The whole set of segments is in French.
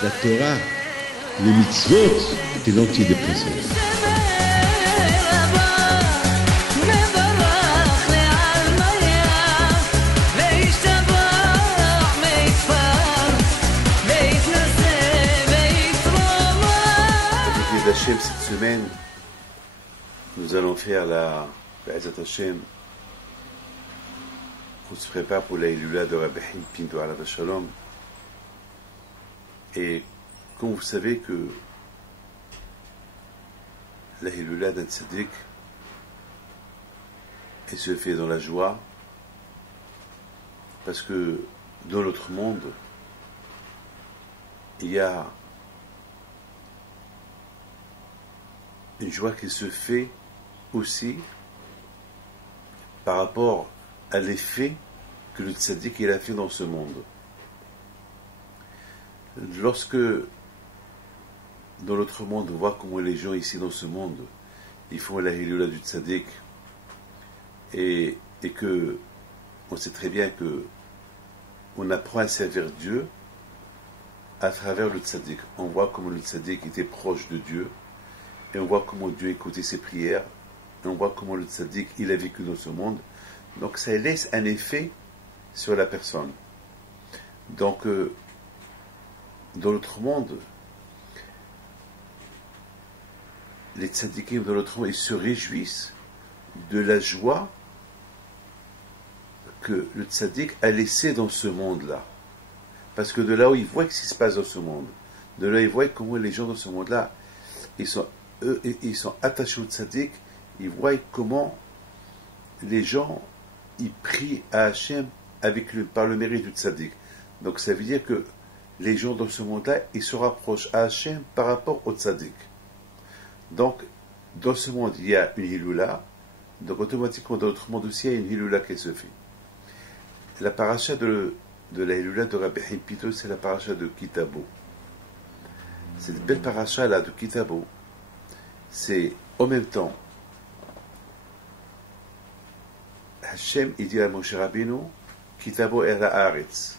La Torah, les mitzvot et l'antidépresseur. Avec les Hachem, cette semaine, nous allons faire la Be'ezat Hashem. On se prépare pour la Hilula de Rabbi Haim Pinto Alav Shalom. Et comme vous savez que la Hilula d'un tzaddik, elle se fait dans la joie, parce que dans notre monde, il y a une joie qui se fait aussi par rapport à l'effet que le tzaddik il a fait dans ce monde. Lorsque dans notre monde on voit comment les gens ici dans ce monde ils font la hilula du tzaddik et que on sait très bien que on apprend à servir Dieu à travers le tzaddik. On voit comment le tzaddik était proche de Dieu et on voit comment Dieu écoutait ses prières et on voit comment le tzaddik il a vécu dans ce monde. Donc ça laisse un effet sur la personne. Donc dans l'autre monde, les tzaddikim dans l'autre monde, ils se réjouissent de la joie que le tzaddik a laissé dans ce monde-là. Parce que de là où ils voient ce qui se passe dans ce monde, de là où ils voient comment les gens dans ce monde-là, ils sont attachés au tzaddik, ils voient comment les gens ils prient à Hachem par le mérite du tzaddik. Donc ça veut dire que les gens dans ce monde-là, ils se rapprochent à Hachem par rapport au tzaddik. Donc, dans ce monde, il y a une hilula, donc automatiquement dans notre monde aussi, il y a une hilula qui se fait. La paracha de la hilula de Rabbi Haim Pinto, c'est la paracha de Kitabo. Cette belle paracha-là de Kitabo, c'est en même temps Hachem, il dit à Moshe Rabbeinu, Kitabo er haaretz.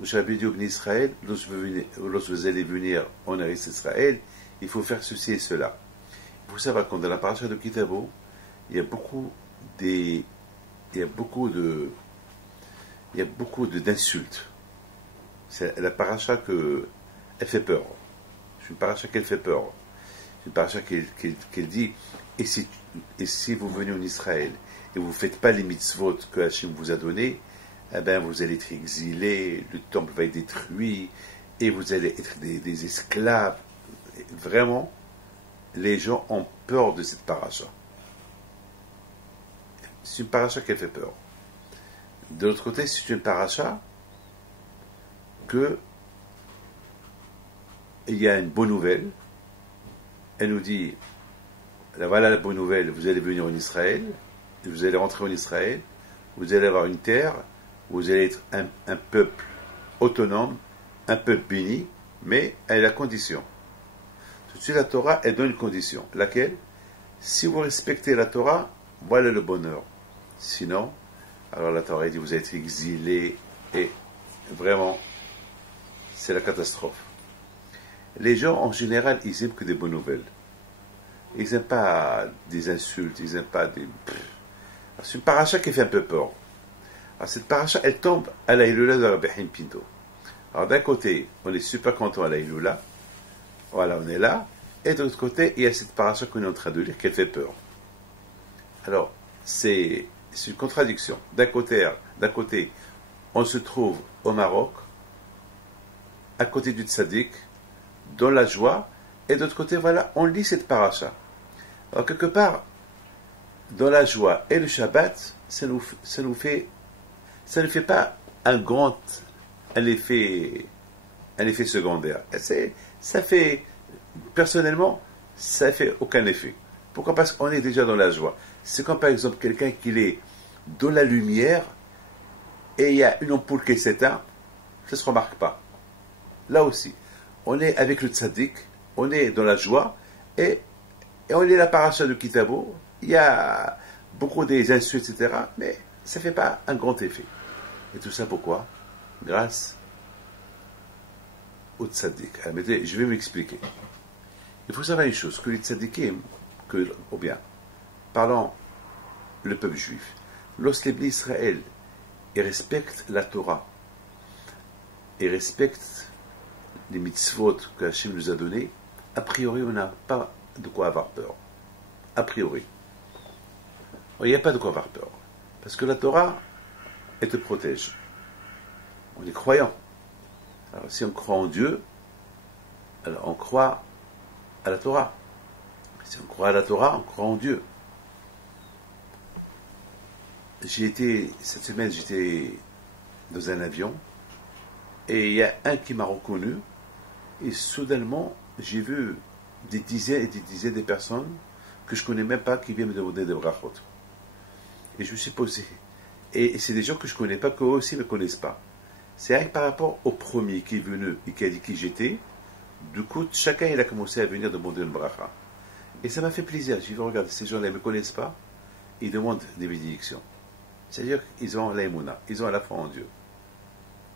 Moshe Rabbeinu dit au Bnei Israël, lorsque vous allez venir en Eretz Israël, il faut faire ceci et cela. Il faut savoir que dans la paracha de Kitabo, il y a beaucoup d'insultes. C'est la paracha elle fait peur. C'est une paracha qu'elle fait peur. C'est une paracha qu'elle dit, et si vous venez en Israël, et vous ne faites pas les mitzvot que Hachem vous a donnés, eh bien vous allez être exilés, le temple va être détruit, et vous allez être des esclaves. Et vraiment, les gens ont peur de cette paracha. C'est une paracha qui fait peur. De l'autre côté, c'est une paracha il y a une bonne nouvelle. Elle nous dit, voilà la bonne nouvelle, vous allez venir en Israël, vous allez rentrer en Israël, vous allez avoir une terre, vous allez être un peuple autonome, un peuple béni, mais à la condition. Tout de suite, la Torah, elle donne une condition. Laquelle? Si vous respectez la Torah, voilà le bonheur. Sinon, alors la Torah dit, vous allez être exilés, et vraiment, c'est la catastrophe. Les gens, en général, ils aiment que des bonnes nouvelles. Ils n'aiment pas des insultes, ils n'aiment pas des... C'est une paracha qui fait un peu peur. Alors cette paracha, elle tombe à la Hilula de Rabbi Haim Pinto. Alors d'un côté, on est super content à la Hilula. Voilà, on est là. Et de l'autre côté, il y a cette paracha qu'on est en train de lire, qu'elle fait peur. Alors, c'est une contradiction. D'un côté, on se trouve au Maroc, à côté du tzaddik, dans la joie, et de l'autre côté, voilà, on lit cette paracha. Alors quelque part, dans la joie et le Shabbat, ça ne fait pas un effet secondaire. Ça fait, personnellement, ça fait aucun effet. Pourquoi? Parce qu'on est déjà dans la joie. C'est comme par exemple quelqu'un qui est dans la lumière et il y a une ampoule qui s'éteint, ça ne se remarque pas. Là aussi, on est avec le tzaddik, on est dans la joie et on lit la paracha de Kitabo, il y a beaucoup des insultes, etc., mais ça ne fait pas un grand effet. Et tout ça pourquoi? Grâce aux tzaddik. Je vais m'expliquer. Il faut savoir une chose, que les tzaddikim, ou bien, parlant le peuple juif, lorsque les Bnei Israël respectent la Torah, et respectent les mitzvot que Hachem nous a donnés, a priori, on n'a pas de quoi avoir peur. A priori. Il n'y a pas de quoi avoir peur. Parce que la Torah, elle te protège. On est croyant. Alors, si on croit en Dieu, alors on croit à la Torah. Si on croit à la Torah, on croit en Dieu. Cette semaine, j'étais dans un avion, et il y a un qui m'a reconnu, et soudainement, j'ai vu des dizaines et des dizaines de personnes que je ne connais même pas qui viennent me demander des brachot. Et je me suis posé. Et c'est des gens que je ne connais pas, qu'eux aussi ne me connaissent pas. C'est rien que par rapport au premier qui est venu et qui a dit qui j'étais. Du coup, chacun il a commencé à venir demander une bracha. Et ça m'a fait plaisir. J'ai dit, regarde, ces gens-là ne me connaissent pas, ils demandent des bénédictions. C'est-à-dire qu'ils ont l'aïmouna, ils ont la foi en Dieu.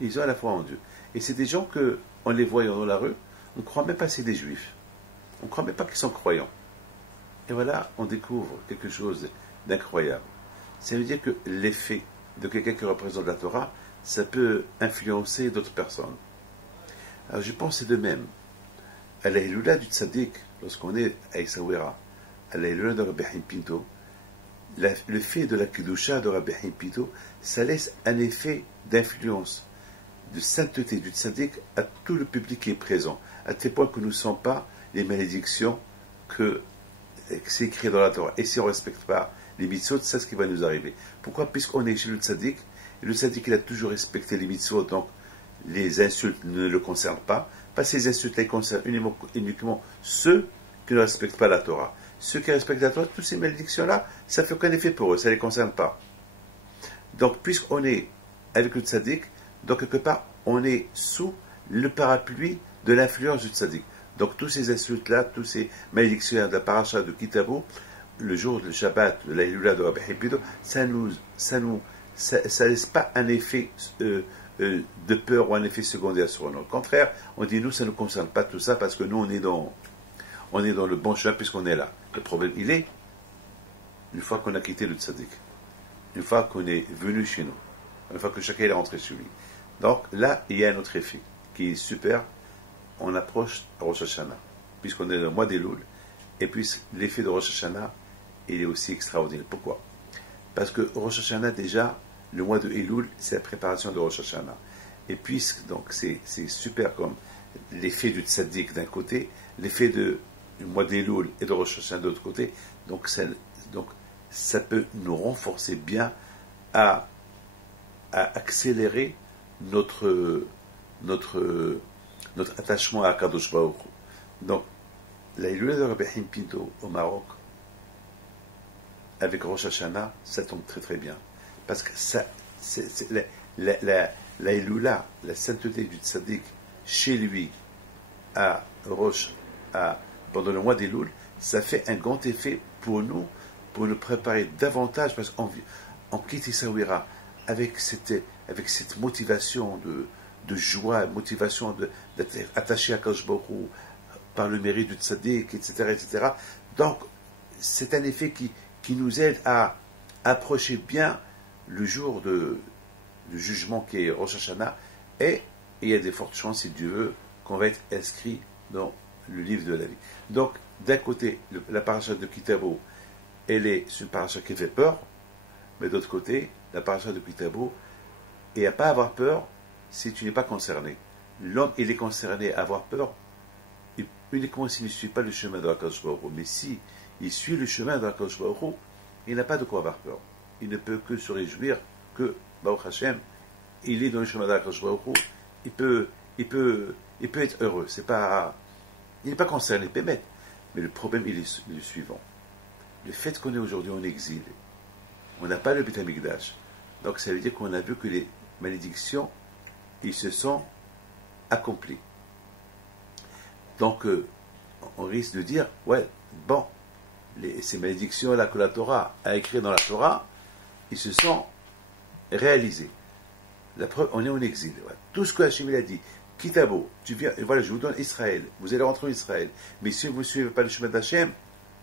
Ils ont la foi en Dieu. Et c'est des gens que, en les voyant dans la rue, on ne croit même pas que c'est des juifs. On ne croit même pas qu'ils sont croyants. Et voilà, on découvre quelque chose d'incroyable. Ça veut dire que l'effet de quelqu'un qui représente la Torah, ça peut influencer d'autres personnes. Alors je pense c'est de même. À la Hiloula du Tzaddik, lorsqu'on est à Essaouira, à la Hiloula de Rabbi Haim Pinto, le fait de la Kedusha de Rabbi Haim Pinto, ça laisse un effet d'influence, de sainteté du Tzaddik à tout le public qui est présent, à tel point que nous ne sentons pas les malédictions que c'est écrit dans la Torah. Et si on ne respecte pas les mitzvot, c'est ce qui va nous arriver. Pourquoi? Puisqu'on est chez le tzaddik, et le tzaddik il a toujours respecté les mitzvot, donc les insultes ne le concernent pas. Pas ces insultes les concernent uniquement ceux qui ne respectent pas la Torah. Ceux qui respectent la Torah, toutes ces malédictions-là, ça ne fait aucun effet pour eux, ça ne les concerne pas. Donc, puisqu'on est avec le tzaddik, donc quelque part, on est sous le parapluie de l'influence du tzaddik. Donc, tous ces insultes-là, tous ces malédictions de la paracha de Kitabo, le jour du Shabbat, de la Hiloula de Rabbi Haim, ça laisse pas un effet de peur ou un effet secondaire sur nous. Au contraire, on dit nous, ça ne nous concerne pas tout ça parce que nous, on est dans le bon chemin puisqu'on est là. Le problème, il est, une fois qu'on a quitté le tzaddik, une fois qu'on est venu chez nous, une fois que chacun est rentré chez lui. Donc là, il y a un autre effet qui est super. On approche Rosh Hashanah, puisqu'on est dans le mois d'Elul, et puis l'effet de Rosh Hashanah, il est aussi extraordinaire. Pourquoi? Parce que Rosh Hashanah, déjà, le mois de Elul, c'est la préparation de Rosh Hashanah. Et puis, donc, c'est super comme l'effet du tzaddik d'un côté, l'effet du mois d'Elul et de Rosh Hashanah de l'autre côté. Donc, ça peut nous renforcer bien à accélérer notre attachement à Kadosh Baruch Hu. Donc, la Hiloula de Rabbi Haim Pinto au Maroc, avec Rosh Hashanah, ça tombe très très bien. Parce que ça, la Hiloula, la sainteté du tzaddik, chez lui, pendant le mois d'Elul, ça fait un grand effet pour nous préparer davantage, parce qu'on quitte Essaouira avec cette motivation de joie, motivation d'être attaché à Kadosh Baruch Hu par le mérite du tzaddik, etc., etc. Donc, c'est un effet qui nous aide à approcher bien le jour du jugement qui est Rosh Hashanah, et il y a des fortes chances, si Dieu veut, qu'on va être inscrit dans le livre de la vie. Donc, d'un côté, la paracha de Kitabo, elle est une paracha qui fait peur, mais d'autre côté, la paracha de Kitabo, et à ne pas avoir peur si tu n'es pas concerné. L'homme, il est concerné à avoir peur uniquement s'il ne suit pas le chemin de Akadosh Baruch Hu. Mais si il suit le chemin de Akadosh Baruch Hu, il n'a pas de quoi avoir peur. Il ne peut que se réjouir que Baruch Hashem, il est dans le chemin de Akadosh Baruch Hu. Il peut être heureux. Il n'est pas concerné, Pémet. Mais le problème, il est le suivant. Le fait qu'on est aujourd'hui en exil, on n'a pas le Beth Amikdash. Donc ça veut dire qu'on a vu que les malédictions, ils se sont accomplis. Donc on risque de dire, ouais, bon, ces malédictions-là que la Torah a écrites dans la Torah, ils se sont réalisés. La preuve, on est en exil. Ouais. Tout ce que Hachem a dit, Kitabo, tu viens, voilà, je vous donne Israël, vous allez rentrer en Israël. Mais si vous ne suivez pas le chemin d'Hachem,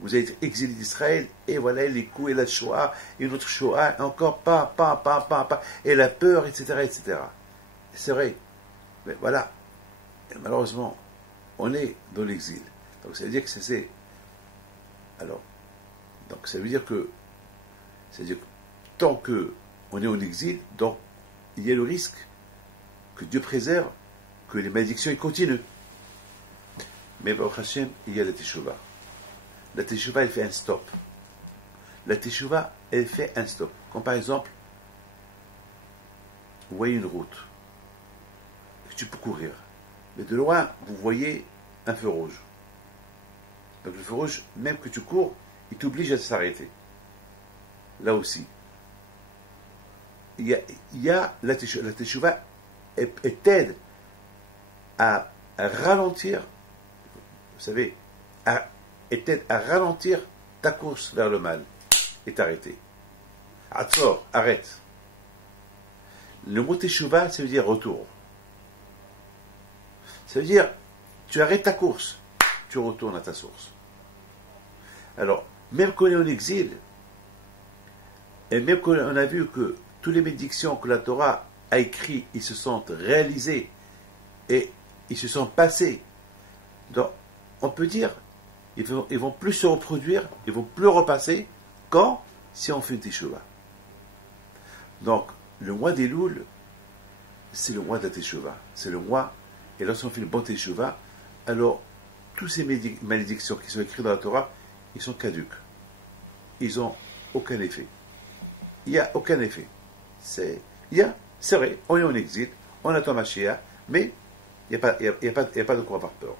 vous allez être exilé d'Israël, et voilà les coups, et la Shoah, et une autre Shoah, et encore pas, et la peur, etc., etc. C'est vrai. Mais voilà. Et malheureusement, on est dans l'exil. Donc ça veut dire que c'est. Alors, donc ça veut dire que. C'est-à-dire que tant qu'on est en exil, donc il y a le risque que Dieu préserve, que les malédictions y continuent. Mais Baruch Hashem, il y a la Teshuvah. La Teshuvah, elle fait un stop. La Teshuvah, elle fait un stop. Comme par exemple, vous voyez une route, que tu peux courir. Mais de loin, vous voyez un feu rouge. Donc le feu rouge, même que tu cours, il t'oblige à s'arrêter. Là aussi. Il y a la Teshuvah, elle t'aide à ralentir, vous savez, elle t'aide à ralentir ta course vers le mal et t'arrêter. Atzor, arrête. Le mot Teshuvah, ça veut dire retour. Ça veut dire, tu arrêtes ta course, tu retournes à ta source. Alors, même qu'on est en exil, et même qu'on a vu que toutes les bénédictions que la Torah a écrites, ils se sont réalisées et ils se sont passés. Donc, on peut dire, ils vont plus se reproduire, ils vont plus repasser quand, si on fait une Teshuvah. Donc, le mois des Louls, c'est le mois de la Teshuvah. C'est le mois, et lorsqu'on fait une bonne Teshuvah, alors, toutes ces malédictions qui sont écrites dans la Torah, ils sont caduques. Ils n'ont aucun effet. Il n'y a aucun effet. C'est vrai, on est en exil, on attend Mashiach, mais il n'y a pas de quoi avoir peur.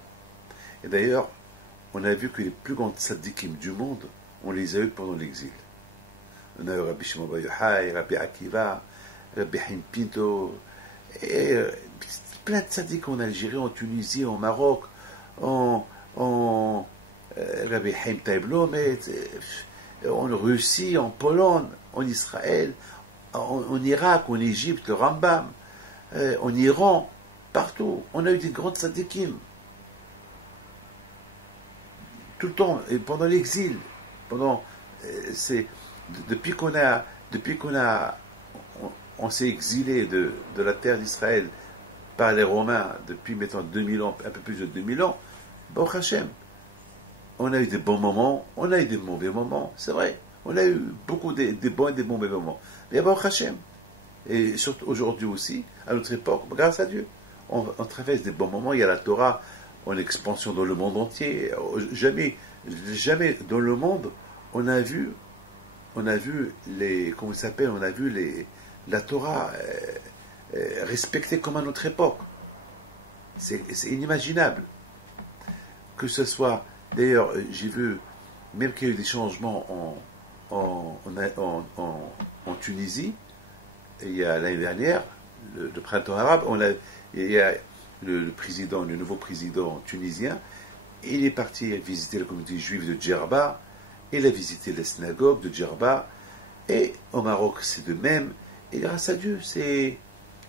Et d'ailleurs, on a vu que les plus grands tzadikim du monde, on les a eus pendant l'exil. On a eu Rabbi Shimon Bar Yochai, Rabbi Akiva, Rabbi Haim Pinto, et plein de tzadikim en Algérie, en Tunisie, en Maroc, en Rabbi Haim Taiblo, mais en Russie, en Pologne, en Israël, en Irak, en Égypte, le Rambam, en Iran, partout. On a eu des grands tzadikim. Tout le temps, et pendant l'exil, depuis on s'est exilé de la terre d'Israël par les Romains depuis maintenant 2000 ans, un peu plus de 2000 ans, Baruch Hashem, on a eu des bons moments, on a eu des mauvais moments, c'est vrai. On a eu beaucoup des bons et des mauvais moments. Mais Baruch Hashem, et surtout aujourd'hui aussi, à notre époque, grâce à Dieu, on traverse des bons moments. Il y a la Torah en expansion dans le monde entier. Jamais dans le monde, on a vu comment ça s'appelle, on a vu la Torah respectée comme à notre époque. C'est inimaginable. Que ce soit, d'ailleurs, j'ai vu, même qu'il y a eu des changements en Tunisie, il y a l'année dernière, le printemps arabe, il y a le nouveau président tunisien, il est parti visiter la communauté juive de Djerba, il a visité la synagogue de Djerba, et au Maroc c'est de même, et grâce à Dieu, c'est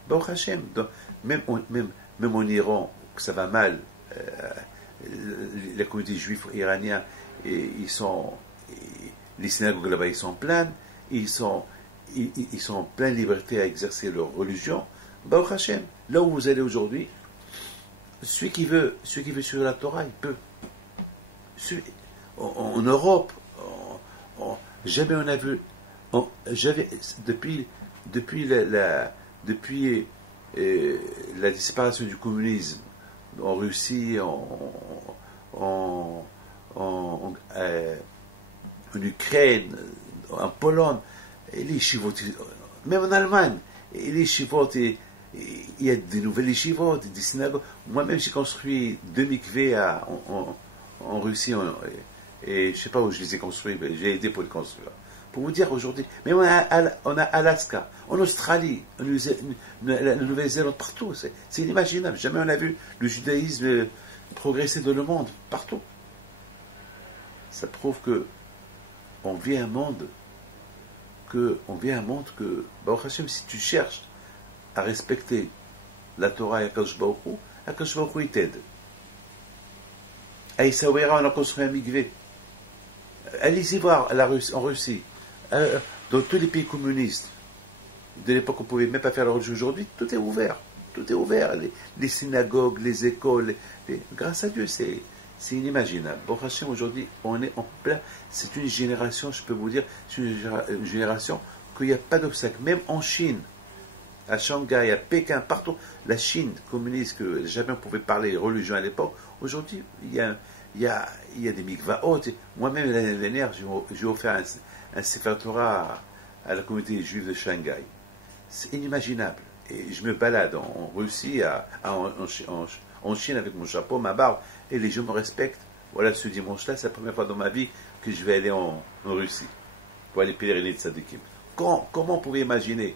Baruch Hashem. Donc, même en Iran, que ça va mal, la communauté juive iranienne, les synagogues là-bas, ils sont pleines, ils sont en pleine liberté à exercer leur religion. Baruch Hashem, là où vous allez aujourd'hui, celui qui veut suivre la Torah, il peut. En Europe, jamais on a vu, depuis la disparition du communisme en Russie, en Ukraine, en Pologne, et les yeshivot, même en Allemagne, et les yeshivot, il y a des nouvelles yeshivot, des synagogues. Moi-même, j'ai construit 2 mikvés en Russie, et je ne sais pas où je les ai construits, mais j'ai aidé pour les construire. Pour vous dire aujourd'hui, mais on a Alaska, en Australie, la Nouvelle-Zélande, partout. C'est inimaginable. Jamais on a vu le judaïsme progresser dans le monde, partout. Ça prouve que on vit un monde que, Baruch Hashem, si tu cherches à respecter la Torah et Akadosh Baruch Hu, Akadosh Baruch Hu, il t'aide. À Essaouira, on a construit un mikvé. Allez-y voir en Russie, dans tous les pays communistes, de l'époque où on ne pouvait même pas faire la religion aujourd'hui, tout est ouvert. Tout est ouvert. Les synagogues, les écoles. Grâce à Dieu, c'est inimaginable. Bon, Hachem, aujourd'hui, on est en plein. C'est une génération, je peux vous dire, c'est une génération qu'il n'y a pas d'obstacle. Même en Chine, à Shanghai, à Pékin, partout, la Chine communiste, que jamais on pouvait parler religion à l'époque, aujourd'hui, il y a des mikvaot. Moi-même, l'année dernière, j'ai offert un Sefer Torah à la communauté juive de Shanghai. C'est inimaginable. Et je me balade en Russie, en Chine avec mon chapeau, ma barbe, et les gens me respectent. Voilà, ce dimanche-là, c'est la première fois dans ma vie que je vais aller en Russie pour aller pèleriner de Tzadikim. Comment on pouvait imaginer?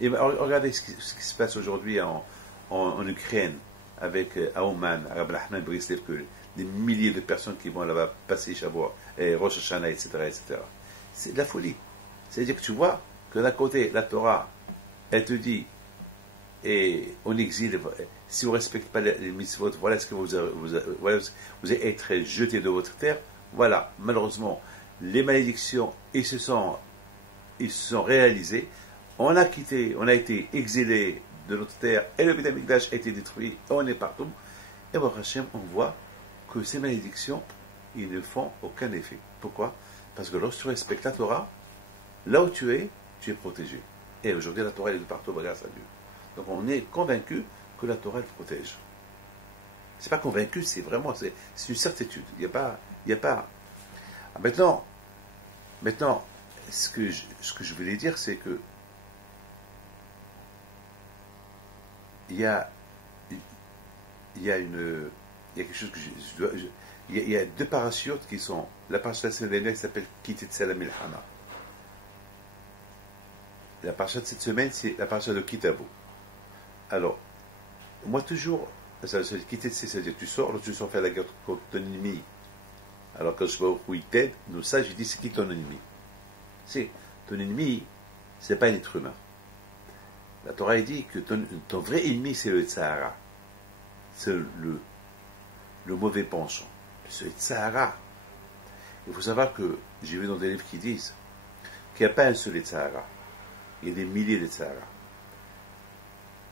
Et regardez ce qui se passe aujourd'hui en Ukraine, avec Aouman, Arab Ahmed Brislev, que des milliers de personnes qui vont là-bas passer Shavuot, et Rosh Hashanah, etc., etc. C'est de la folie. C'est-à-dire que tu vois que d'un côté, la Torah, elle te dit, et en exil, si vous ne respectez pas les mitzvot, voilà ce que vous allez être jeté de votre terre. Voilà, malheureusement, les malédictions, ils se sont réalisées. On a été exilés de notre terre, et le Beit HaMikdash a été détruit, on est partout. Et Baruch Hashem, on voit que ces malédictions, ils ne font aucun effet. Pourquoi? Parce que lorsque tu respectes la Torah, là où tu es protégé. Et aujourd'hui, la Torah est de partout, grâce à Dieu. Donc on est convaincu que la Torah, elle protège. C'est pas convaincu, c'est vraiment, c'est une certitude. Il n'y a pas. Ah, maintenant, ce que je voulais dire, c'est que il y a quelque chose que il y a deux parachutes qui sont, la parachute de la semaine dernière qui s'appelle Kititzel HaMilchama. La parachute de cette semaine, c'est la parachute de Kitabo. Alors, moi toujours, Kititzel, c'est-à-dire tu sors faire la guerre contre ton ennemi. Alors quand je vois où il t'aide, nous ça, j'ai dit c'est qui ton ennemi? C'est ton ennemi, c'est pas un être humain. La Torah dit que ton vrai ennemi, c'est le Tzahara. C'est le mauvais penchant. C'est le Tzahara. Il faut savoir que j'ai vu dans des livres qui disent qu'il n'y a pas un seul Tzahara. Il y a des milliers de Tzahara.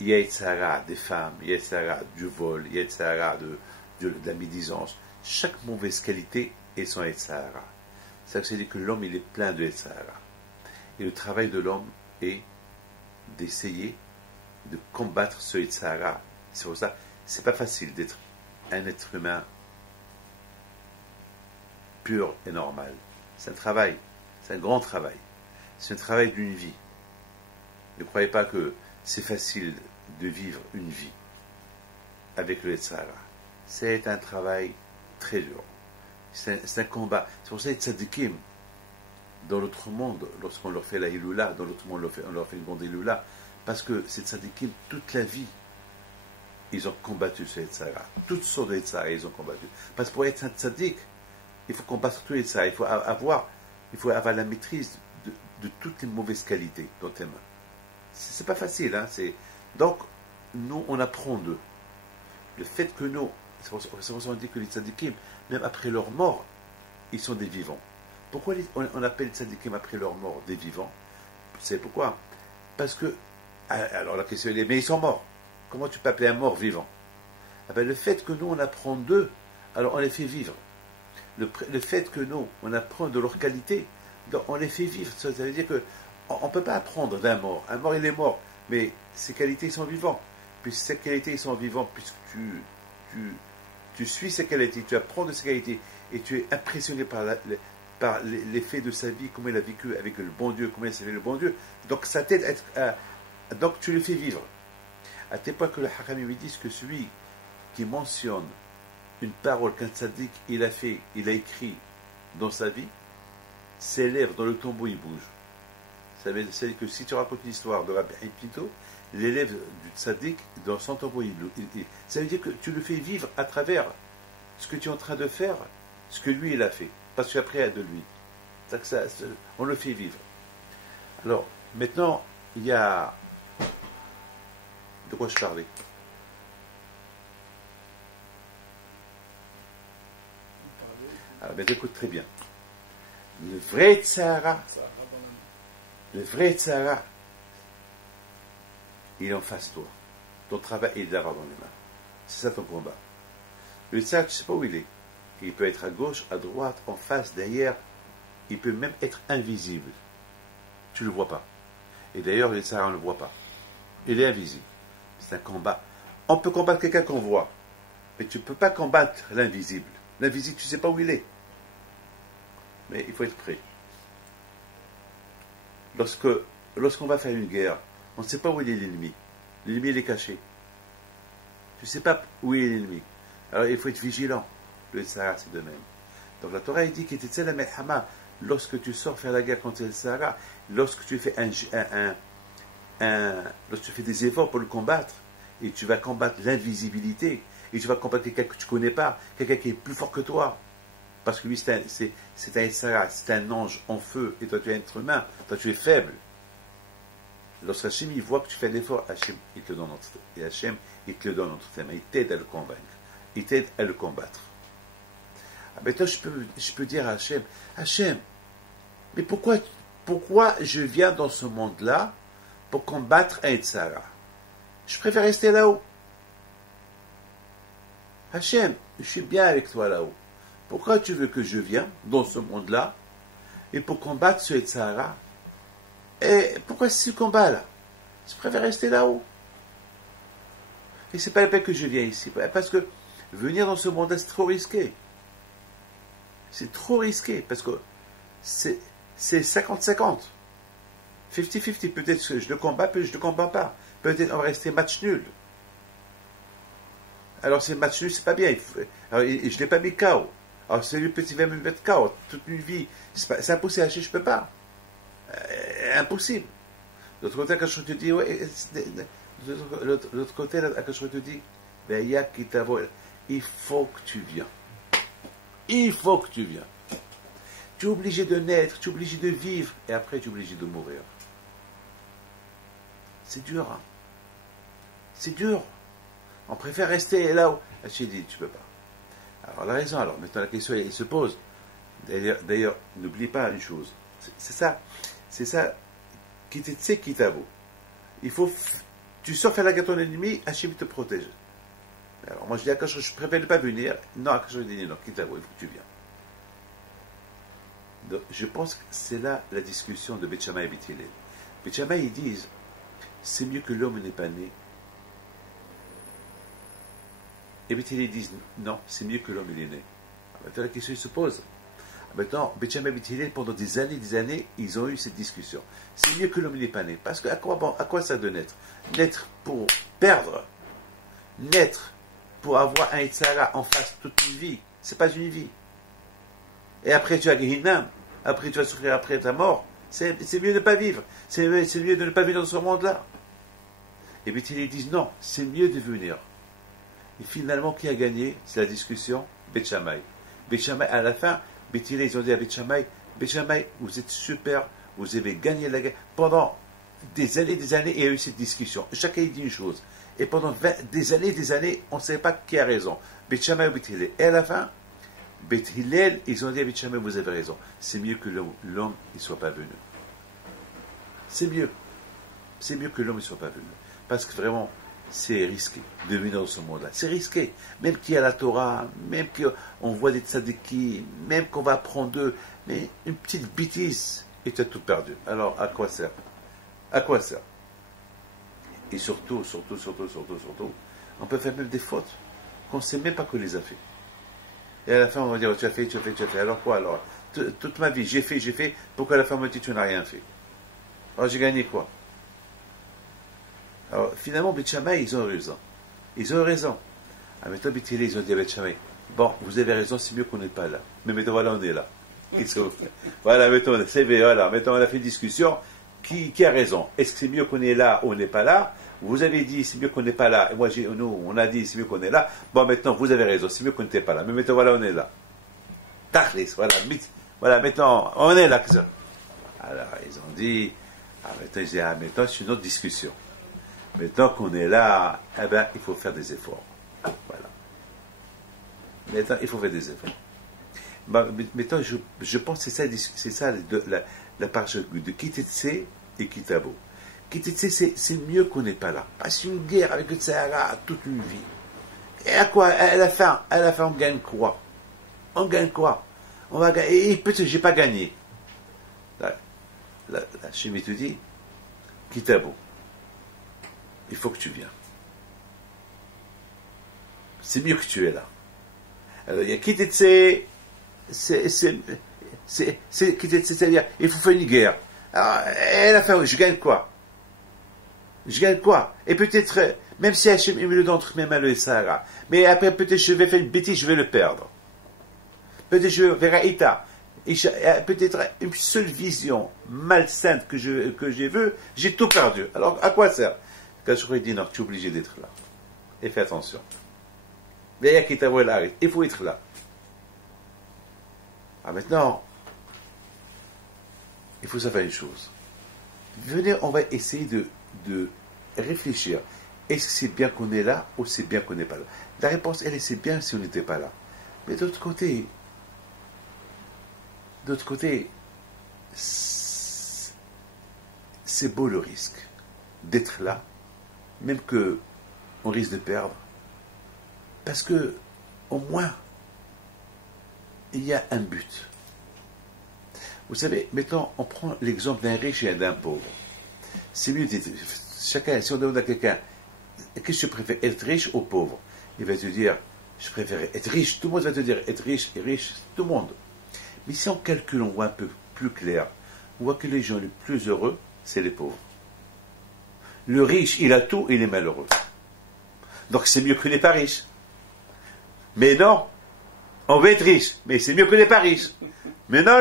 Il y a Tzahara des femmes, il y a Tzahara du vol, il y a Tzahara de la médisance. Chaque mauvaise qualité est son Tzahara. Ça veut dire que l'homme, il est plein de Tzahara. Et le travail de l'homme est d'essayer de combattre ce Yitzhara. C'est pour ça, c'est pas facile d'être un être humain pur et normal. C'est un travail, c'est un grand travail. C'est un travail d'une vie. Ne croyez pas que c'est facile de vivre une vie avec le Yitzhara. C'est un travail très dur. C'est un combat. C'est pour ça que les tzadikim, dans l'autre monde, lorsqu'on leur fait la Iloula, dans l'autre monde, on leur fait une grande Iloula, parce que ces tzadikim, toute la vie, ils ont combattu ce Yitzhara. Toutes sortes de Yitzhara, ils ont combattu. Parce que pour être un tzadik, il faut combattre tout Yitzhara. Il faut avoir la maîtrise de toutes les mauvaises qualités dans tes mains. C'est pas facile, hein. Donc, nous, on apprend d'eux. Le fait que nous, c'est pour ça qu'on dit que les tzadikim, même après leur mort, ils sont des vivants. Pourquoi on appelle les tzadikim après leur mort des vivants? Vous savez pourquoi? Parce que, alors la question est, mais ils sont morts. Comment tu peux appeler un mort vivant? Eh bien, le fait que nous, on apprend d'eux, alors on les fait vivre. Le fait que nous, on apprend de leur qualité, donc on les fait vivre. Ça veut dire qu'on ne peut pas apprendre d'un mort. Un mort, il est mort, mais ses qualités, ils sont vivants. Puis ces qualités, ils sont vivants, puisque tu suis ses qualités, tu apprends de ses qualités, et tu es impressionné par l'effet de sa vie, comment il a vécu avec le bon Dieu, comment il a servi le bon Dieu. Donc ça t'aide donc tu le fais vivre. À tel point que le Hakam lui dit que celui qui mentionne une parole qu'un tzaddik il a écrit dans sa vie, ses lèvres dans le tombeau ils bougent. Ça veut dire que si tu racontes l'histoire de Rabbi Pinto, les lèvres du tzaddik dans son tombeau ça veut dire que tu le fais vivre à travers ce que tu es en train de faire, ce que lui il a fait, parce que tu as appris de lui. On le fait vivre. Alors maintenant il y a de quoi je parlais. Alors, mais écoute très bien. Le vrai Tzahara, il est en face de toi. Ton travail est d'avoir dans les mains. C'est ça ton combat. Le Tzahara, tu ne sais pas où il est. Il peut être à gauche, à droite, en face, derrière. Il peut même être invisible. Tu ne le vois pas. Et d'ailleurs, le Tzahara, on ne le voit pas. Il est invisible. C'est un combat. On peut combattre quelqu'un qu'on voit. Mais tu ne peux pas combattre l'invisible. L'invisible, tu ne sais pas où il est. Mais il faut être prêt. Lorsqu'on va faire une guerre, on ne sait pas où il est l'ennemi. L'ennemi, il est caché. Tu ne sais pas où est l'ennemi. Alors, il faut être vigilant. Le Tzahara, c'est de même. Donc, la Torah, dit qu'il était la melhama. Lorsque tu sors faire la guerre contre le Tzahara, lorsque tu fais lorsque tu fais des efforts pour le combattre, et tu vas combattre l'invisibilité, et tu vas combattre quelqu'un que tu ne connais pas, quelqu'un qui est plus fort que toi, parce que lui c'est un Tzahara, c'est un ange en feu, et toi tu es un être humain, toi tu es faible. Lorsque Hachem il voit que tu fais l'effort, Hachem il te donne et Hachem il te le donne entre tes mains, il t'aide à le convaincre, il t'aide à le combattre. Ah ben toi je peux dire à Hachem, mais pourquoi je viens dans ce monde-là pour combattre un Tzahara? Je préfère rester là-haut. Hachem, je suis bien avec toi là-haut. Pourquoi tu veux que je vienne dans ce monde-là et pour combattre ce Tzahara? Et pourquoi ce combat-là? Je préfère rester là-haut. Et c'est pas la peine que je vienne ici. Parce que venir dans ce monde-là, c'est trop risqué. C'est trop risqué. Parce que c'est 50-50. 50-50. Peut-être que je le combats, peut-être que je ne le combats pas. Peut-être on va rester match nul. Alors, c'est match nul, c'est pas bien. Alors, je ne l'ai pas mis KO. Alors, c'est lui petit va me mettre KO toute une vie. C'est impossible, je ne peux pas. Impossible. De l'autre côté, quand je te dis, ouais, de l'autre côté, quand je te dis, ben, il faut que tu viennes. Il faut que tu viennes. Tu es obligé de naître, tu es obligé de vivre, et après, tu es obligé de mourir. C'est dur, hein. C'est dur. On préfère rester là où... J'ai dit, tu ne peux pas. Alors, la raison, alors, maintenant la question, elle se pose. D'ailleurs, n'oublie pas une chose. C'est ça qui t'a vaut. Il faut... Tu sors faire la guerre à ton ennemi, Hachem te protège. Alors, moi, je dis à Akash, je préfère ne pas venir. Non, Akash, je dis non, qui t'a vaut, il faut que tu viennes. Donc, je pense que c'est là la discussion de Beth Shammai et Beth Hillel. Beth Shammai, ils disent, c'est mieux que l'homme n'est pas né. Et Beth Hillel disent, non, c'est mieux que l'homme est né. Maintenant, la question se pose. Maintenant, Beth Shammai et Beth Hillel, pendant des années, ils ont eu cette discussion. C'est mieux que l'homme n'est pas né. Parce que à quoi ça de naître? Naître pour perdre. Naître pour avoir un Tzahara en face toute une vie. C'est pas une vie. Et après, tu as Gehinam. Après, tu vas souffrir après ta mort. C'est mieux de ne pas vivre. C'est mieux de ne pas vivre dans ce monde-là. Et Beth Hillel disent, non, c'est mieux de venir. Et finalement, qui a gagné? C'est la discussion Beth Shammai. Beth Shammai, à la fin, Beth Hillel, ils ont dit à Beth Shammai, vous êtes super, vous avez gagné la guerre. Pendant des années, il y a eu cette discussion. Chacun dit une chose. Et pendant des années, on ne savait pas qui a raison. Beth Shammai ou Beth Hillel. Et à la fin, Beth Hillel, ils ont dit à Beth Shammai, vous avez raison. C'est mieux que l'homme ne soit pas venu. C'est mieux. C'est mieux que l'homme ne soit pas venu. Parce que vraiment, c'est risqué de venir dans ce monde-là. C'est risqué. Même qu'il y a la Torah, même qu'on voit des tzadiki, même qu'on va apprendre d'eux, mais une petite bêtise, et tu as tout perdu. Alors, à quoi sert? À quoi sert? Et surtout, on peut faire même des fautes qu'on ne sait même pas qu'on les a fait. Et à la fin, on va dire, tu as fait. Alors quoi alors? Toute ma vie, j'ai fait, pourquoi à la fin, on me dit, tu n'as rien fait? Alors, j'ai gagné quoi? Alors, finalement, Beth Shammai, ils ont raison. Ah, maintenant, Beth Hillel, ils ont dit à Beth Shammai, bon, vous avez raison, c'est mieux qu'on n'est pas là. Mais maintenant, voilà, on est là. Voilà, maintenant, on a fait une discussion. Qui a raison? Est-ce que c'est mieux qu'on est là ou on n'est pas là? Vous avez dit, c'est mieux qu'on n'est pas là. Et moi, nous, on a dit, c'est mieux qu'on est là. Bon, maintenant, vous avez raison, c'est mieux qu'on n'était pas là. Mais maintenant, voilà, on est là. Tachlis, voilà, maintenant, on est là. Alors, ils ont dit, maintenant, c'est une autre discussion. Maintenant qu'on est là, eh ben, il faut faire des efforts. Voilà. Maintenant, il faut faire des efforts. Maintenant, je pense que c'est ça la parche de Kitetse et Kitabo. Kitetse, c'est mieux qu'on n'est pas là. Parce qu'une guerre avec le Sahara toute une vie. Et à quoi? À la fin, on gagne quoi? On gagne quoi? On va gagner. Et peut-être que j'ai pas gagné. La chimie te dit, Kitabo, il faut que tu viennes. C'est mieux que tu es là. Alors, il y a Kitetse, c'est-à-dire, il faut faire une guerre. Alors, elle a fait, je gagne quoi? Je gagne quoi? Et peut-être, même si Hachem est milieu d'entre mes mains le Sahara, mais après, peut-être je vais faire une bêtise, je vais le perdre. Peut-être je vais vers Aïta. Peut-être une seule vision malsaine que j'ai vue, j'ai tout perdu. Alors, à quoi ça sert? Quand je dit non, tu es obligé d'être là. Et fais attention. Il faut être là. Ah, maintenant, il faut savoir une chose. Venez, on va essayer de réfléchir. Est-ce que c'est bien qu'on est là ou c'est bien qu'on n'est pas là? La réponse, elle est c'est bien si on n'était pas là. Mais d'autre côté, c'est beau le risque d'être là, même que on risque de perdre, parce que au moins il y a un but. Vous savez, maintenant on prend l'exemple d'un riche et d'un pauvre. C'est mieux d'être chacun. Si on demande à quelqu'un qu'est-ce que tu préfères, être riche ou pauvre, il va te dire je préfère être riche. Tout le monde va te dire être riche et riche, tout le monde. Mais si on calcule, on voit un peu plus clair, on voit que les gens les plus heureux, c'est les pauvres. Le riche, il a tout, il est malheureux. Donc c'est mieux qu'il n'est pas riche. Mais non, on veut être riche, mais c'est mieux qu'il n'est pas riche. Mais non,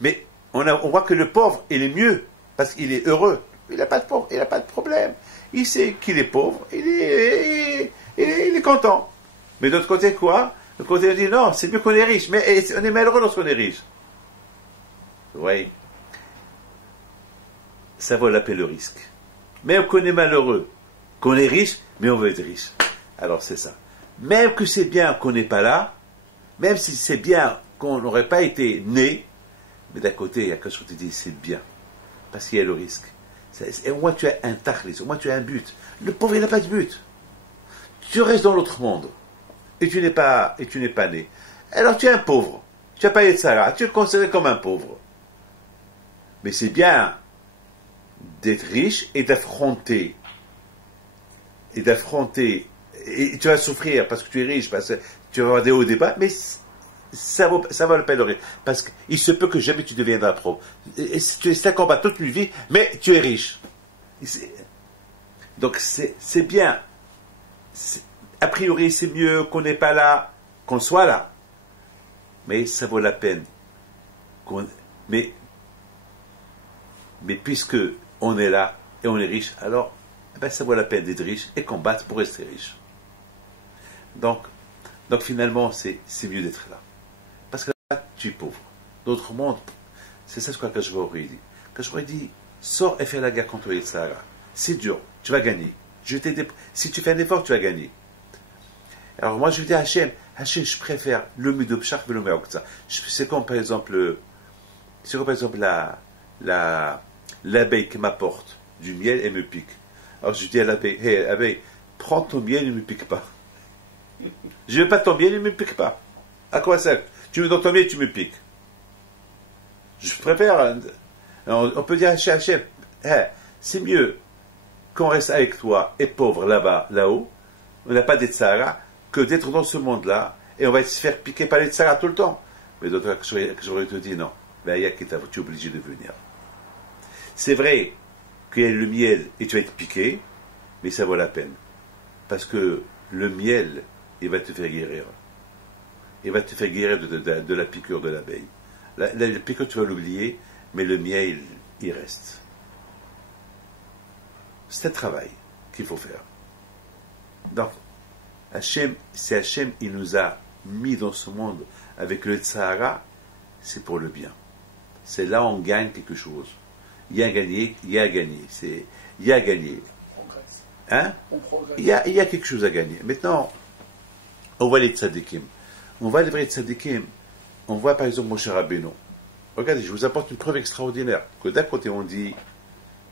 mais on voit que le pauvre, il est mieux, parce qu'il est heureux. Il n'a pas de pauvre, il n'a pas de problème. Il sait qu'il est pauvre, il est content. Mais d'autre côté, quoi? Le côté dit non, c'est mieux qu'on est riche, mais on est malheureux lorsqu'on est riche. Vous voyez? Ça vaut la peine le risque. Même qu'on est malheureux, qu'on est riche, mais on veut être riche. Alors c'est ça. Même que c'est bien qu'on n'est pas là, même si c'est bien qu'on n'aurait pas été né, mais d'un côté, il y a quelque chose qui dit c'est bien. Parce qu'il y a le risque. Et au moins tu as un tachlis, au moins tu as un but. Le pauvre, il n'a pas de but. Tu restes dans l'autre monde. Et tu n'es pas né. Alors tu es un pauvre. Tu n'as pas été Sarah. Tu es considéré comme un pauvre. Mais c'est bien d'être riche et d'affronter. Et tu vas souffrir parce que tu es riche, parce que tu vas avoir des hauts et des bas, mais ça vaut la peine de rire. Parce qu'il se peut que jamais tu deviendras pauvre. C'est un combat toute une vie, mais tu es riche. Donc c'est bien. A priori, c'est mieux qu'on n'est pas là, qu'on soit là. Mais ça vaut la peine. Mais puisque on est là et on est riche, alors ça vaut la peine d'être riche et combattre pour rester riche. Donc finalement, c'est mieux d'être là. Parce que là, tu es pauvre. D'autres mondes, c'est ça ce que je aurais dit. Que je aurais dit, sors et fais la guerre contre les Sahara. C'est dur, tu vas gagner. Si tu fais un effort, tu vas gagner. Alors moi je dis à Hachem, je préfère le Midopchach et le Meokza. C'est comme par exemple l'abeille qui m'apporte du miel et me pique. Alors je dis à l'abeille, hey abeille, prends ton miel et ne me pique pas. Je ne veux pas ton miel et ne me pique pas. À quoi ça? Tu me donnes ton miel et tu me piques. Je préfère, on peut dire à Hachem, hey, c'est mieux qu'on reste avec toi et pauvre là-bas, là-haut, on n'a pas d'être Sahara, que d'être dans ce monde-là, et on va se faire piquer par les Tsara tout le temps. Mais d'autres que j'aurais te dit non, tu es obligé de venir. C'est vrai qu'il y a le miel et tu vas être piqué, mais ça vaut la peine. Parce que le miel, il va te faire guérir. Il va te faire guérir de la piqûre de l'abeille. La piqûre, tu vas l'oublier, mais le miel, il reste. C'est un travail qu'il faut faire. Donc, Hachem, c'est Hachem, il nous a mis dans ce monde avec le Sahara, c'est pour le bien. C'est là où on gagne quelque chose. Il y a gagné, il y a gagné. Il y a gagné. On progresse. Hein? On progresse. Il y a quelque chose à gagner. Maintenant, on voit les tzadikim. On voit les vrais tzadikim. on voit par exemple Moshe Rabbeinu. Regardez, je vous apporte une preuve extraordinaire. Que d'un côté on dit,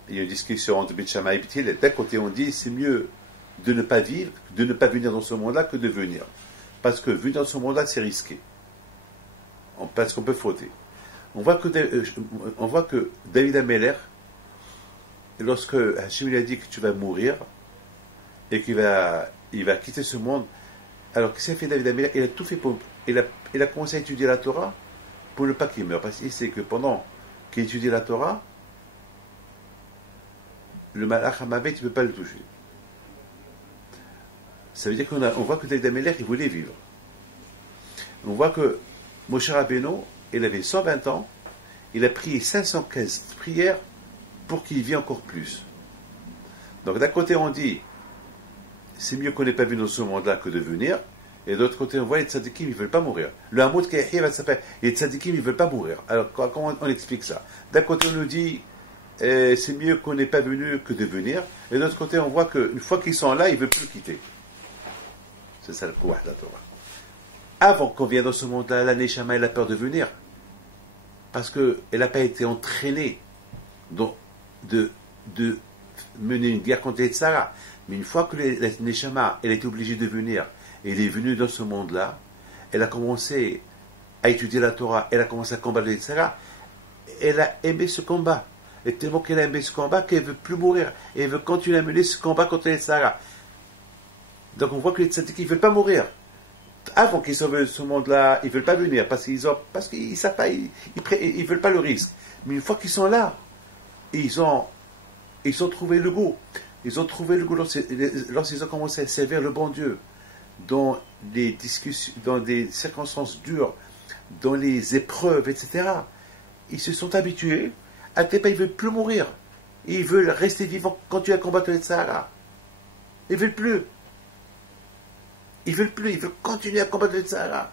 il y a une discussion entre Beth Shammai et Beth Hillel, d'un côté on dit c'est mieux de ne pas vivre, de ne pas venir dans ce monde-là que de venir. Parce que venir dans ce monde-là c'est risqué. Parce qu'on peut fauter. On voit que David Ameller, lorsque Hachem lui a dit que tu vas mourir et qu'il va quitter ce monde, alors qu'est-ce qu'a fait David Ameller? Il a tout fait pour. Il a commencé à étudier la Torah pour ne pas qu'il meure. Parce qu'il sait que pendant qu'il étudie la Torah, le Malach HaMavet, tu ne peux pas le toucher. Ça veut dire qu'on voit que David Ameller, il voulait vivre. On voit que Moshe Rabbeinu, il avait 120 ans, il a prié 515 prières pour qu'il vive encore plus. Donc d'un côté on dit, c'est mieux qu'on n'ait pas vu dans ce monde-là que de venir, et de l'autre côté on voit les tzadikim, ils ne veulent pas mourir. Le Hamoud Kayahia va s'appeler, les tzadikim, ils ne veulent pas mourir. Alors comment on explique ça? D'un côté on nous dit, c'est mieux qu'on n'ait pas venu que de venir, et de l'autre côté on voit qu'une fois qu'ils sont là, ils ne veulent plus le quitter. C'est ça le Kouah de la Torah. Avant qu'on vienne dans ce monde-là, la Neshama, elle a peur de venir. Parce qu'elle n'a pas été entraînée de mener une guerre contre les Tzara. Mais une fois que la Neshama, elle est obligée de venir, et elle est venue dans ce monde-là, elle a commencé à étudier la Torah, elle a commencé à combattre les Tzara, elle a aimé ce combat. Et tellement qu'elle a aimé ce combat qu'elle ne veut plus mourir. Et elle veut continuer à mener ce combat contre les Tzara. Donc on voit que les tzadikim ne veulent pas mourir. Avant qu'ils sauvent ce monde-là, ils ne veulent pas venir parce qu'ils ne savent pas, ils ne veulent pas le risque. Mais une fois qu'ils sont là, ils ont trouvé le goût. Ils ont trouvé le goût lorsqu'ils ont commencé à servir le bon Dieu dans des discussions, dans des circonstances dures, dans les épreuves, etc. Ils se sont habitués à tel point ils ne veulent plus mourir. Ils veulent rester vivants, continuer à combattre les Sahara. Ils ne veulent plus. Ils veulent plus, ils veulent continuer à combattre le Sahara.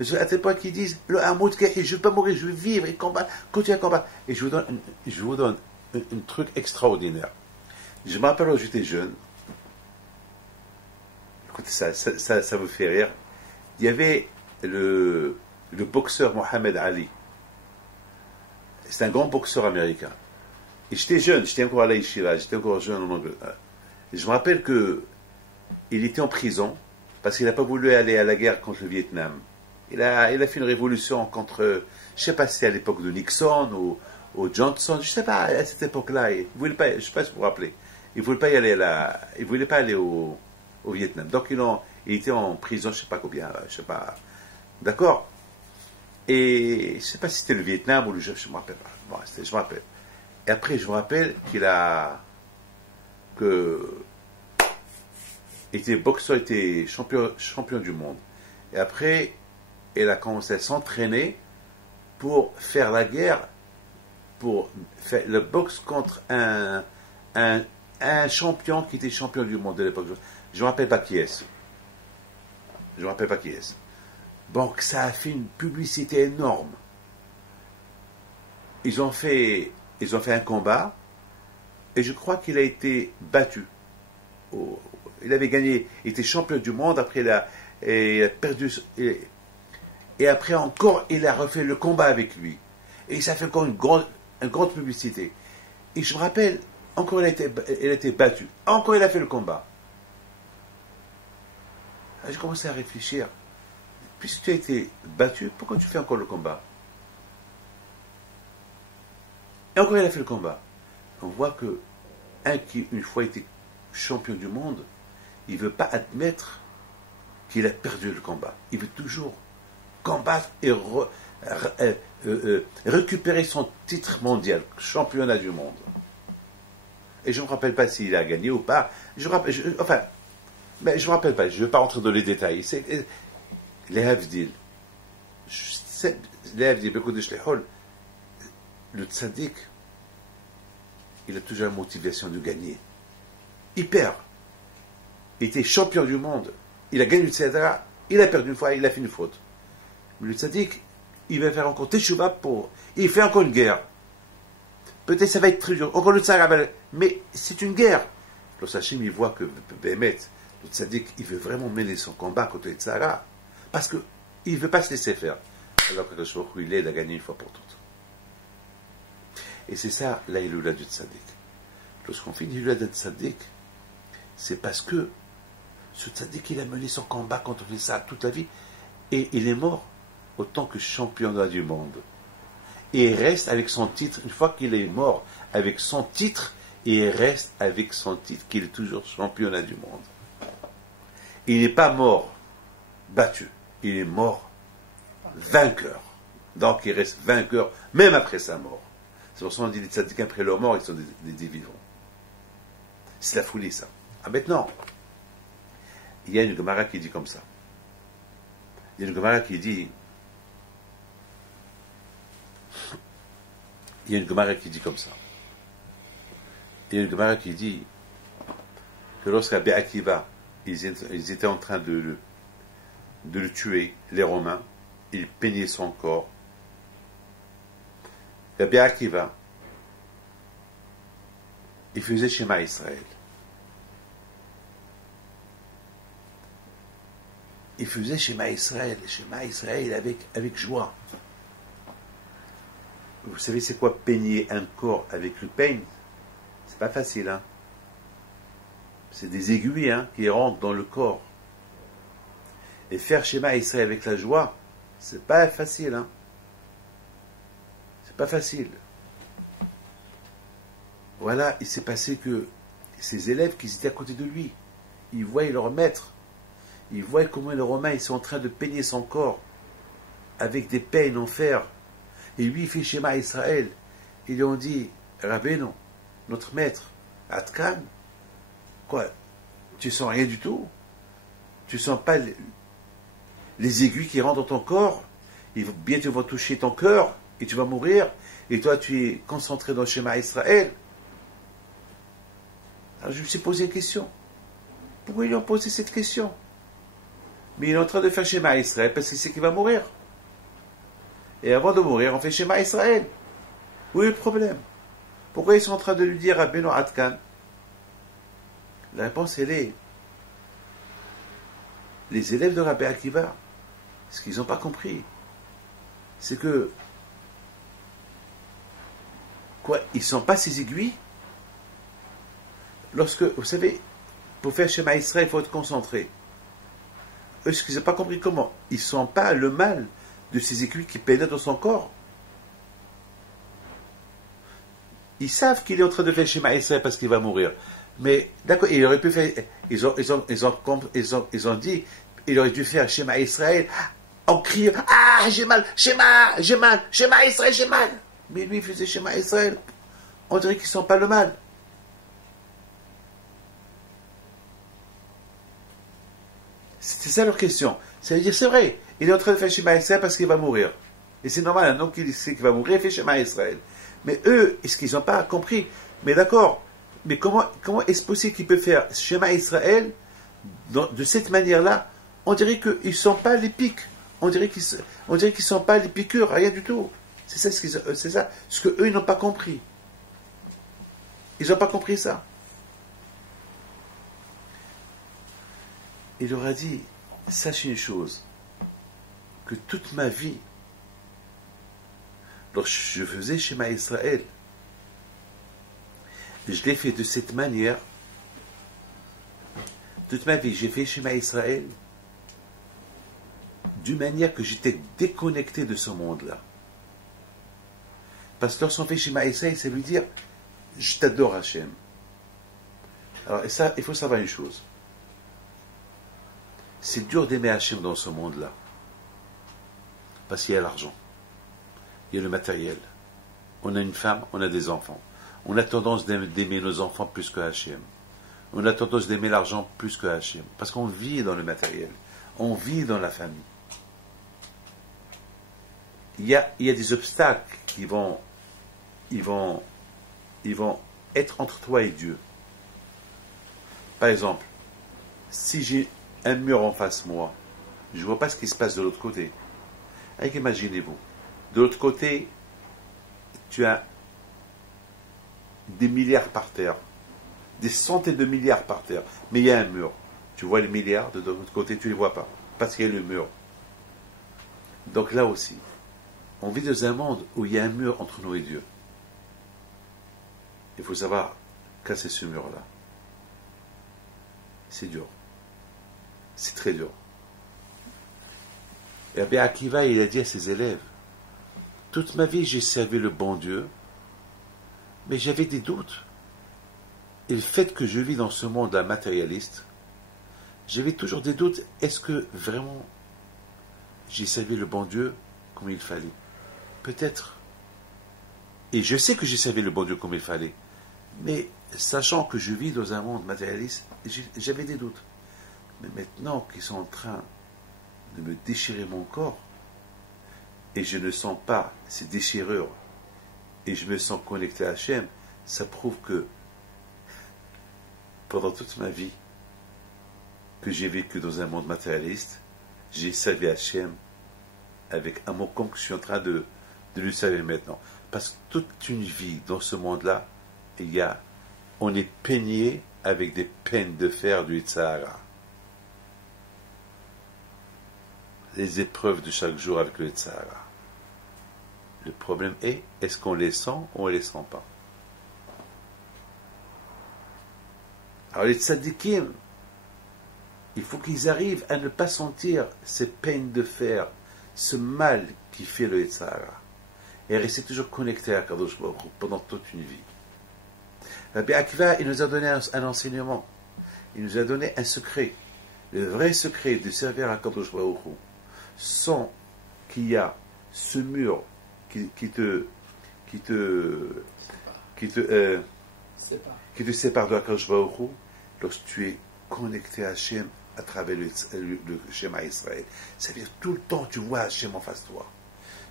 À tel point qu'ils disent, le Hamoud Kayahia, je ne veux pas mourir, je veux vivre et combattre, continuer à combattre. Et je vous donne un truc extraordinaire. Je me rappelle quand j'étais jeune, écoutez, ça vous fait rire. Il y avait le boxeur Mohamed Ali. C'est un grand boxeur américain. Et j'étais jeune, j'étais encore à la Yeshiva, j'étais encore jeune en Angleterre. Et je me rappelle qu'il était en prison parce qu'il n'a pas voulu aller à la guerre contre le Vietnam. Il a fait une révolution contre, je ne sais pas si c'est à l'époque de Nixon ou Johnson, je ne sais pas, à cette époque-là, il voulait pas, je ne sais pas si vous vous rappelez, il ne voulait pas y aller il voulait pas aller au Vietnam. Donc il était en prison, je ne sais pas combien, je ne sais pas, d'accord. Et je ne sais pas si c'était le Vietnam ou je ne me rappelle pas. Bon, je me rappelle. Et après, je me rappelle était boxeur, était champion du monde. Et après, elle a commencé à s'entraîner pour faire la guerre, pour faire le boxe contre un champion qui était champion du monde de l'époque. Je ne me rappelle pas qui est-ce. Donc ça a fait une publicité énorme. Ils ont fait un combat et je crois qu'il a été battu. Il avait gagné, il était champion du monde, après il a perdu, et après encore il a refait le combat avec lui. Et ça fait encore une grande publicité. Et je me rappelle, encore il a été battu, encore il a fait le combat. J'ai commencé à réfléchir. Puisque tu as été battu, pourquoi tu fais encore le combat? Et encore il a fait le combat. On voit que qui une fois été champion du monde, il ne veut pas admettre qu'il a perdu le combat. Il veut toujours combattre et récupérer son titre mondial, championnat du monde. Et je ne me rappelle pas s'il a gagné ou pas. Je ne me rappelle pas, je ne vais pas rentrer dans les détails. C'est les Havdil. Le tzaddik, il a toujours la motivation de gagner. Il perd. Il était champion du monde. Il a gagné le tzedra. Il a perdu une fois, il a fait une faute. Mais le tzaddik, il va faire encore teshuva pour. Il fait encore une guerre. Peut-être ça va être très dur. Encore le tzara, mais c'est une guerre. Le Hachem, il voit que Bémet, le tzaddik, il veut vraiment mener son combat contre le tzara. Parce qu'il ne veut pas se laisser faire. alors que il l'aide à gagner une fois pour toutes. Et c'est ça la Iloula du Tzaddik. Lorsqu'on fait une Iloula du Tzaddik, c'est parce que ce Tzaddik, il a mené son combat contre ça toute la vie, et il est mort autant que championnat du monde. Et il reste avec son titre, une fois qu'il est mort avec son titre, et il reste avec son titre qu'il est toujours championnat du monde. Il n'est pas mort battu, il est mort vainqueur. Donc il reste vainqueur même après sa mort. C'est pour ça qu'on dit les tzaddikim après leur mort, ils sont des vivants. C'est la folie ça. Ah maintenant, il y a une Gemara qui dit comme ça. Il y a une Gemara qui dit comme ça. Il y a une Gemara qui dit que lorsqu'à Be'akiva, ils étaient en train de le tuer, les Romains, ils peignaient son corps. Rabbi Akiva, il faisait Shema Israël. Il faisait Shema Israël avec joie. Vous savez c'est quoi peigner un corps avec le peigne? C'est pas facile, hein. C'est des aiguilles, hein, qui rentrent dans le corps. Et faire Shema Israël avec la joie, c'est pas facile, hein. C'est pas facile. Voilà, il s'est passé que ses élèves qui étaient à côté de lui, ils voyaient leur maître, ils voyaient comment les Romains ils sont en train de peigner son corps avec des peignes en fer. Et lui, il fait Shema Israël. Ils lui ont dit, Rabbeinu, notre maître, Atkan, quoi, tu sens rien du tout? Tu sens pas les aiguilles qui rentrent dans ton corps? Bientôt vont toucher ton cœur et tu vas mourir. Et toi, tu es concentré dans le Shema Israël. Alors je me suis posé une question. Pourquoi ils lui ont posé cette question? Mais il est en train de faire Shema Israël parce qu'il sait qu'il va mourir. Et avant de mourir, on fait Shema Israël. Où est le problème? Pourquoi ils sont en train de lui dire à Beno Atkan? La réponse, elle est les élèves de Rabbi Akiva, ce qu'ils n'ont pas compris, c'est que quoi, ils ne sont pas ces aiguilles. Lorsque, vous savez, pour faire Shema Israël, il faut être concentré. Eux, ce qu'ils n'ont pas compris, comment ils ne sentent pas le mal de ces aiguilles qui pénètrent dans son corps. Ils savent qu'il est en train de faire Shema Israël parce qu'il va mourir. Mais d'accord, il aurait pu faire. Ils ont dit, il aurait dû faire Shema Israël en criant, ah, j'ai mal, Shema Israël, j'ai mal. Mais lui, il faisait Shema Israël. On dirait qu'ils ne sentent pas le mal. C'était ça leur question. Ça veut dire, c'est vrai, il est en train de faire Shema Israël parce qu'il va mourir. Et c'est normal, un homme qui sait qu'il va mourir, il fait Shema Israël. Mais eux, est-ce qu'ils n'ont pas compris? Mais d'accord, mais comment est-ce possible qu'ils peuvent faire Shema Israël de cette manière-là? On dirait qu'ils ne sont pas les pics. On dirait qu'ils ne sont pas les piqûres, rien du tout. C'est ça ce que eux ils n'ont pas compris. Ils n'ont pas compris ça. Il leur a dit, sachez une chose, que toute ma vie, lorsque je faisais Shema Israël, je l'ai fait de cette manière. Toute ma vie, j'ai fait Shema Israël d'une manière que j'étais déconnecté de ce monde-là. Parce que lorsqu'on fait Shema Israël, ça veut dire je t'adore Hachem. Alors, et ça, il faut savoir une chose. C'est dur d'aimer Hachem dans ce monde-là. Parce qu'il y a l'argent. Il y a le matériel. On a une femme, on a des enfants. On a tendance d'aimer nos enfants plus que Hachem. On a tendance d'aimer l'argent plus que Hachem. Parce qu'on vit dans le matériel. On vit dans la famille. Il y a des obstacles qui vont être entre toi et Dieu. Par exemple, si j'ai un mur en face de moi, je ne vois pas ce qui se passe de l'autre côté. Alors, imaginez-vous, de l'autre côté, tu as des milliards par terre, des centaines de milliards par terre, mais il y a un mur. Tu vois les milliards, de l'autre côté, tu ne les vois pas, parce qu'il y a le mur. Donc là aussi, on vit dans un monde où il y a un mur entre nous et Dieu. Il faut savoir casser ce mur-là. C'est dur. C'est très dur. Et Rabbi Akiva, il a dit à ses élèves, toute ma vie, j'ai servi le bon Dieu, mais j'avais des doutes. Et le fait que je vis dans ce monde-là matérialiste, j'avais toujours des doutes. Est-ce que vraiment j'ai servi le bon Dieu comme il fallait? Peut-être. Et je sais que j'ai servi le bon Dieu comme il fallait. Mais sachant que je vis dans un monde matérialiste, j'avais des doutes. Mais maintenant qu'ils sont en train de me déchirer mon corps, et je ne sens pas ces déchirures, et je me sens connecté à Hachem, ça prouve que pendant toute ma vie, que j'ai vécu dans un monde matérialiste, j'ai servi Hachem avec amour comme je suis en train de le servir maintenant. Parce que toute une vie dans ce monde-là, on est peigné avec des peines de fer du Yitzhara. Les épreuves de chaque jour avec le Yitzhara. Le problème est-ce qu'on les sent ou on ne les sent pas? Alors les tzadikim, il faut qu'ils arrivent à ne pas sentir ces peines de fer, ce mal qui fait le Yitzhara, et rester toujours connecté à Kadosh Baruch Hu pendant toute une vie. Rabbi Akiva, il nous a donné un enseignement, il nous a donné un secret, le vrai secret de servir à Kadosh Baruch Hu, sans qu'il y a ce mur qui te sépare de Kadosh Baruch Hu, lorsque tu es connecté à Hachem à travers le Shema Israël. Ça veut dire tout le temps tu vois Hachem en face de toi.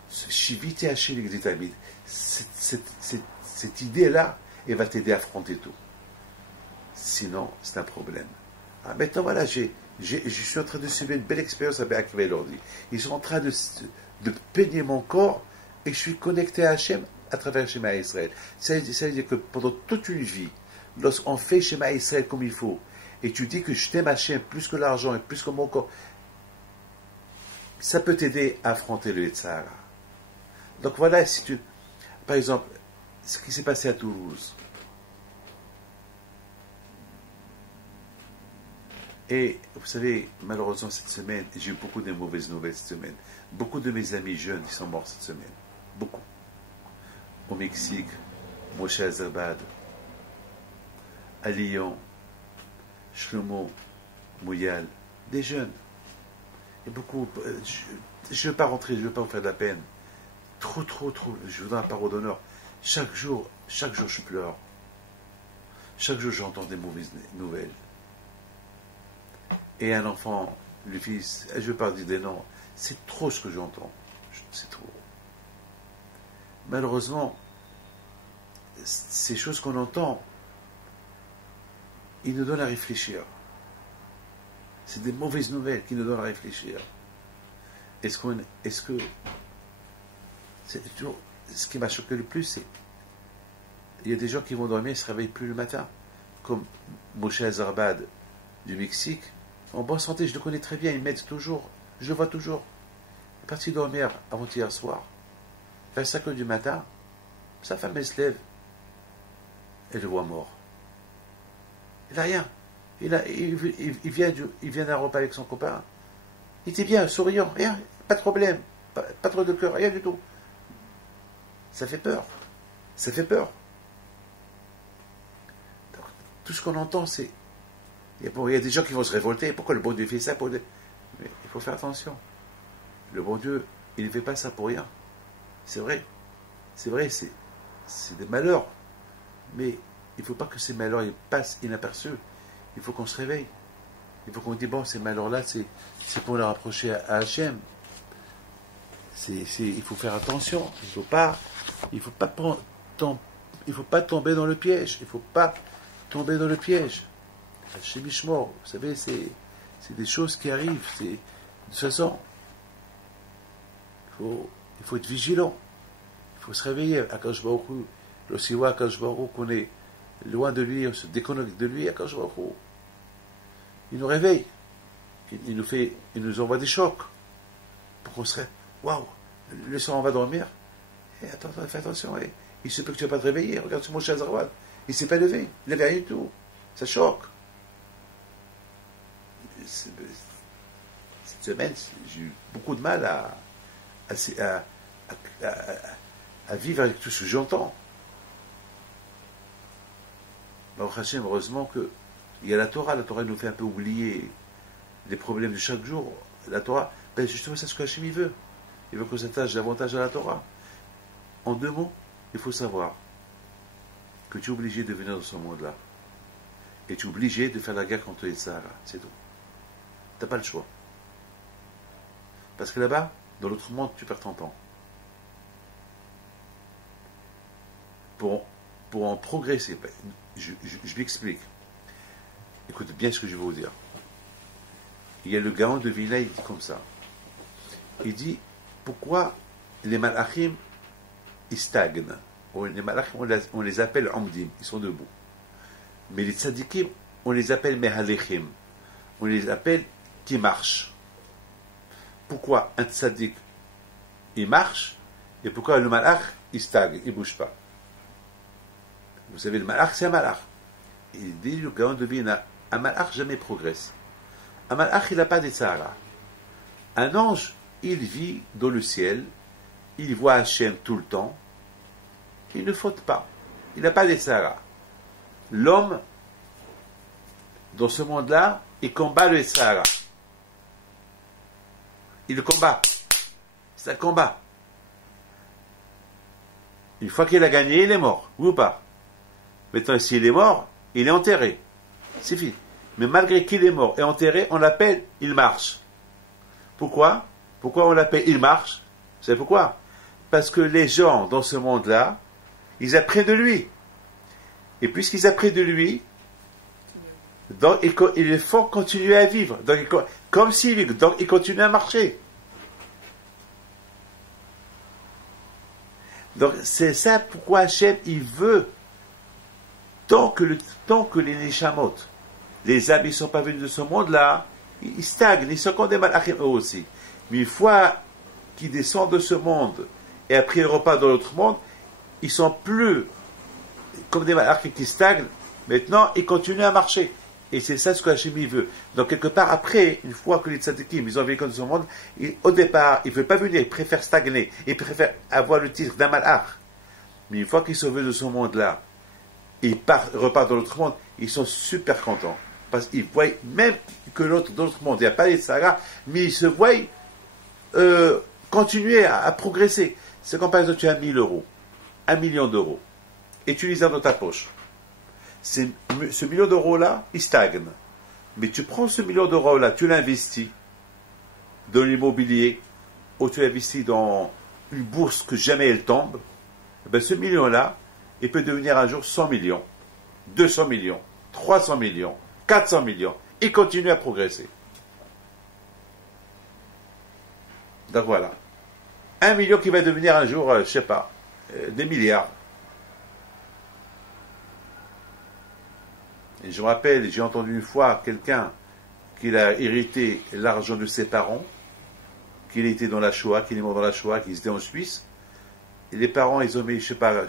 Ce Shiviti Hachem Exditamid, cette idée-là, elle va t'aider à affronter tout. Sinon, c'est un problème. Alors maintenant, voilà, je suis en train de subir une belle expérience avec Akiva et Lordi. Ils sont en train de peigner mon corps et je suis connecté à Hachem à travers Shema Israël. Ça veut dire que pendant toute une vie, lorsqu'on fait Shema Israël comme il faut, et tu dis que je t'aime Hachem plus que l'argent et plus que mon corps, ça peut t'aider à affronter le Yitzhara. Donc voilà, si tu, par exemple, ce qui s'est passé à Toulouse. Et vous savez, malheureusement cette semaine, j'ai eu beaucoup de mauvaises nouvelles cette semaine. Beaucoup de mes amis jeunes, ils sont morts cette semaine. Beaucoup. Au Mexique, Moshe Azabad, à Lyon, Shlomo, Mouyal, des jeunes. Et beaucoup, je ne veux pas rentrer, je ne veux pas vous faire de la peine. Trop, je vous donne la parole d'honneur. Chaque jour, je pleure. Chaque jour, j'entends des mauvaises nouvelles. Et un enfant, le fils, je ne veux pas dire des noms, c'est trop ce que j'entends. C'est trop. Malheureusement, ces choses qu'on entend, ils nous donnent à réfléchir. C'est des mauvaises nouvelles qui nous donnent à réfléchir. Est-ce que c'est toujours, ce qui m'a choqué le plus, c'est il y a des gens qui vont dormir et ne se réveillent plus le matin, comme Moshe Azarbad du Mexique. En bonne santé, je le connais très bien, il m'aide toujours, je le vois toujours. Il est parti dormir avant-hier soir, vers 5 heures du matin, sa femme elle se lève, elle le voit mort. Il n'a rien. Il vient d'un repas avec son copain. Il était bien, souriant, rien, pas de problème, pas trop de cœur, rien du tout. Ça fait peur. Ça fait peur. Donc, tout ce qu'on entend, c'est... il y a des gens qui vont se révolter. Pourquoi le bon Dieu fait ça Mais il faut faire attention. Le bon Dieu, il ne fait pas ça pour rien. C'est vrai. C'est vrai, c'est des malheurs. Mais il ne faut pas que ces malheurs ils passent inaperçus. Il faut qu'on se réveille. Il faut qu'on dise, bon, ces malheurs-là, c'est pour les rapprocher à Hachem. Il faut faire attention. Il faut pas tomber dans le piège. Il faut pas tomber dans le piège. Chez Mishmor, vous savez, c'est des choses qui arrivent. De toute façon, il faut être vigilant. Il faut se réveiller. Akadosh Baruch Hu, l'Osiwa Akadosh Baruch Hu, qu'on est loin de lui, on se déconnecte de lui, Akadosh Baruch Hu. Il nous réveille. Il nous envoie des chocs. Pour qu'on serait, waouh, Le soir, on va dormir. Et attends, fais attention. Il se peut que tu ne vas pas te réveiller. Regarde sur mon chat Zarwad. Il ne s'est pas levé. Il n'avait rien du tout. Ça choque. Cette semaine, j'ai eu beaucoup de mal à vivre avec tout ce que j'entends. Baruch Hashem, heureusement qu'il y a la Torah nous fait un peu oublier les problèmes de chaque jour. La Torah, ben justement, c'est ce que Hashem il veut. Il veut qu'on s'attache davantage à la Torah. En 2 mots, il faut savoir que tu es obligé de venir dans ce monde-là. Et tu es obligé de faire la guerre contre les Sahara. C'est tout. Tu n'as pas le choix. Parce que là-bas, dans l'autre monde, tu perds ton temps. Pour en progresser, je m'explique. Écoute bien ce que je vais vous dire. Il y a le Gaon de Vilna, il dit comme ça. Il dit, pourquoi les malachim, ils stagnent. Les malachim, on les appelle amdim, ils sont debout. Mais les tzadikim, on les appelle mehalechim. On les appelle qui marchent. Pourquoi un tzadik, il marche, et pourquoi le malach, il stagne, il ne bouge pas. Vous savez, le malach, c'est un malach. Il dit, le Gaon de Vilna, un malach jamais progresse. Un malach, il n'a pas de tzara. Un ange, il vit dans le ciel, il voit Hachem tout le temps, il ne faute pas. Il n'a pas de tzara. L'homme, dans ce monde-là, il combat le tzara. Il le combat. C'est un combat. Une fois qu'il a gagné, il est mort. Oui ou pas? Maintenant, s'il est mort, il est enterré. C'est fini. Mais malgré qu'il est mort et enterré, on l'appelle « il marche ». Pourquoi? Pourquoi on l'appelle « il marche » Vous savez pourquoi? Parce que les gens dans ce monde-là, ils apprennent de lui. Et puisqu'ils apprennent de lui, donc il faut continuer à vivre. Donc, comme s'il vit, donc il continue à marcher. Donc c'est ça pourquoi Hachem, il veut, tant que les Neshamot, les âmes, ils ne sont pas venus de ce monde-là, ils stagnent, ils sont comme des malachim eux aussi. Mais une fois qu'ils descendent de ce monde, et après ils repartent dans l'autre monde, ils sont plus comme des malachim qui stagnent, maintenant ils continuent à marcher. Et c'est ça ce que Hachem veut. Donc quelque part après, une fois que les tzadikim, ils ont vécu dans ce monde, au départ, ils ne veulent pas venir, ils préfèrent stagner, ils préfèrent avoir le titre d'un malach. Mais une fois qu'ils sont venus de ce monde-là, ils repartent dans l'autre monde, ils sont super contents. Parce qu'ils voient, même que dans l'autre monde, il n'y a pas les Sahara, mais ils se voient continuer à progresser. C'est comme par exemple, tu as 1000 euros, 1 million d'euros, et tu les as dans ta poche. Ce million d'euros-là, il stagne. Mais tu prends ce million d'euros-là, tu l'investis dans l'immobilier, ou tu l'investis dans une bourse que jamais elle tombe, ben ce million-là, il peut devenir un jour 100 millions, 200 millions, 300 millions, 400 millions. Il continue à progresser. Donc voilà. 1 million qui va devenir un jour, je ne sais pas, des milliards. Et je me rappelle, j'ai entendu une fois quelqu'un qui a hérité l'argent de ses parents, qu'il était dans la Shoah, qu'il est mort dans la Shoah, qu'il était en Suisse. Et les parents, ils ont mis, je sais pas